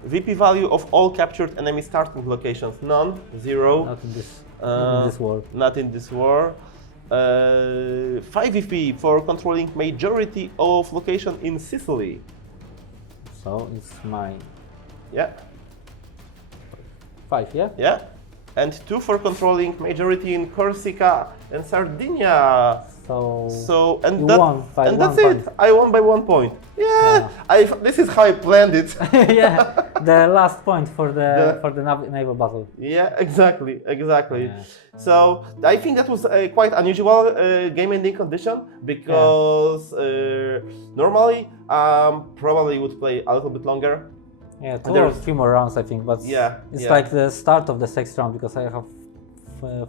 VP value of all captured enemy starting locations. None. 0. Not in this. Not in this war. Not in this war. 5 VP for controlling majority of location in Sicily. So it's my Yeah. 5. Yeah. Yeah. And 2 for controlling majority in Corsica and Sardinia. So and you that, won by and 1 that's point. it. I won by 1 point. Yeah, this is how I planned it. Yeah, the last point for the naval battle. Yeah, exactly. Yeah. So I think that was a quite unusual game ending condition because normally probably would play a little bit longer. Yeah, 2 or 3 more rounds, I think, but it's like the start of the 6th round because I have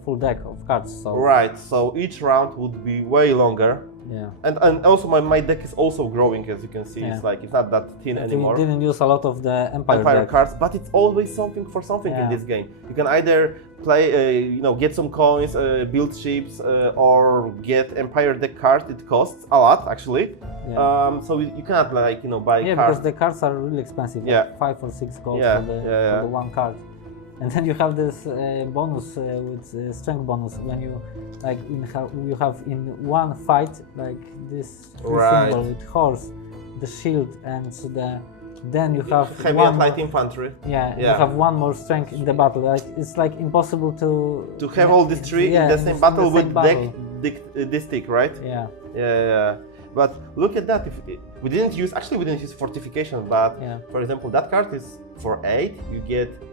full deck of cards. So Right, so each round would be way longer. yeah, And also my deck is also growing, as you can see. It's like it's not that thin anymore. we didn't use a lot of the Empire deck. Cards, but it's always something for something in this game. You can either play, get some coins, build ships, or get Empire deck cards. It costs a lot, actually. Yeah. So you cannot buy Yeah, cards. because the cards are really expensive. Like 5 or 6 gold for the 1 card. And then you have this bonus with strength bonus when you you have in one fight like this symbol with horse, the shield, and then you have heavy and light infantry. You have 1 more strength in the battle. Like it's like impossible to have all these 3 in the same battle with this stick, right? Yeah. But look at that. We didn't use fortification, but for example, that card is for 8.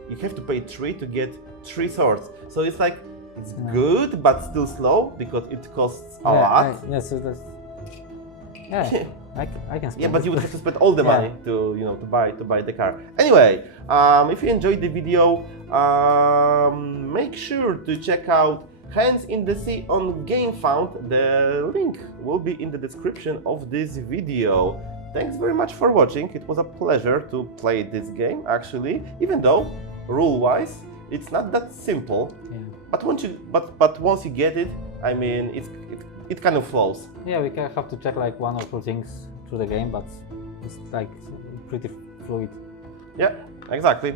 You have to pay 3 to get 3 swords. So it's like it's good, but still slow because it costs a lot. So that's I can spend. Yeah, but you would have to spend all the money to buy the car. Anyway, if you enjoyed the video, make sure to check out Hands in the Sea on Gamefound. The link will be in the description of this video. Thanks very much for watching. It was a pleasure to play this game, actually, even though rule-wise it's not that simple. But once you get it, I mean, it kind of flows. Yeah, we can have to check like 1 or 2 things through the game, but it's like pretty fluid. Yeah, exactly.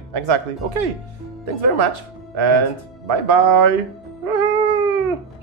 Okay, thanks very much, and bye bye.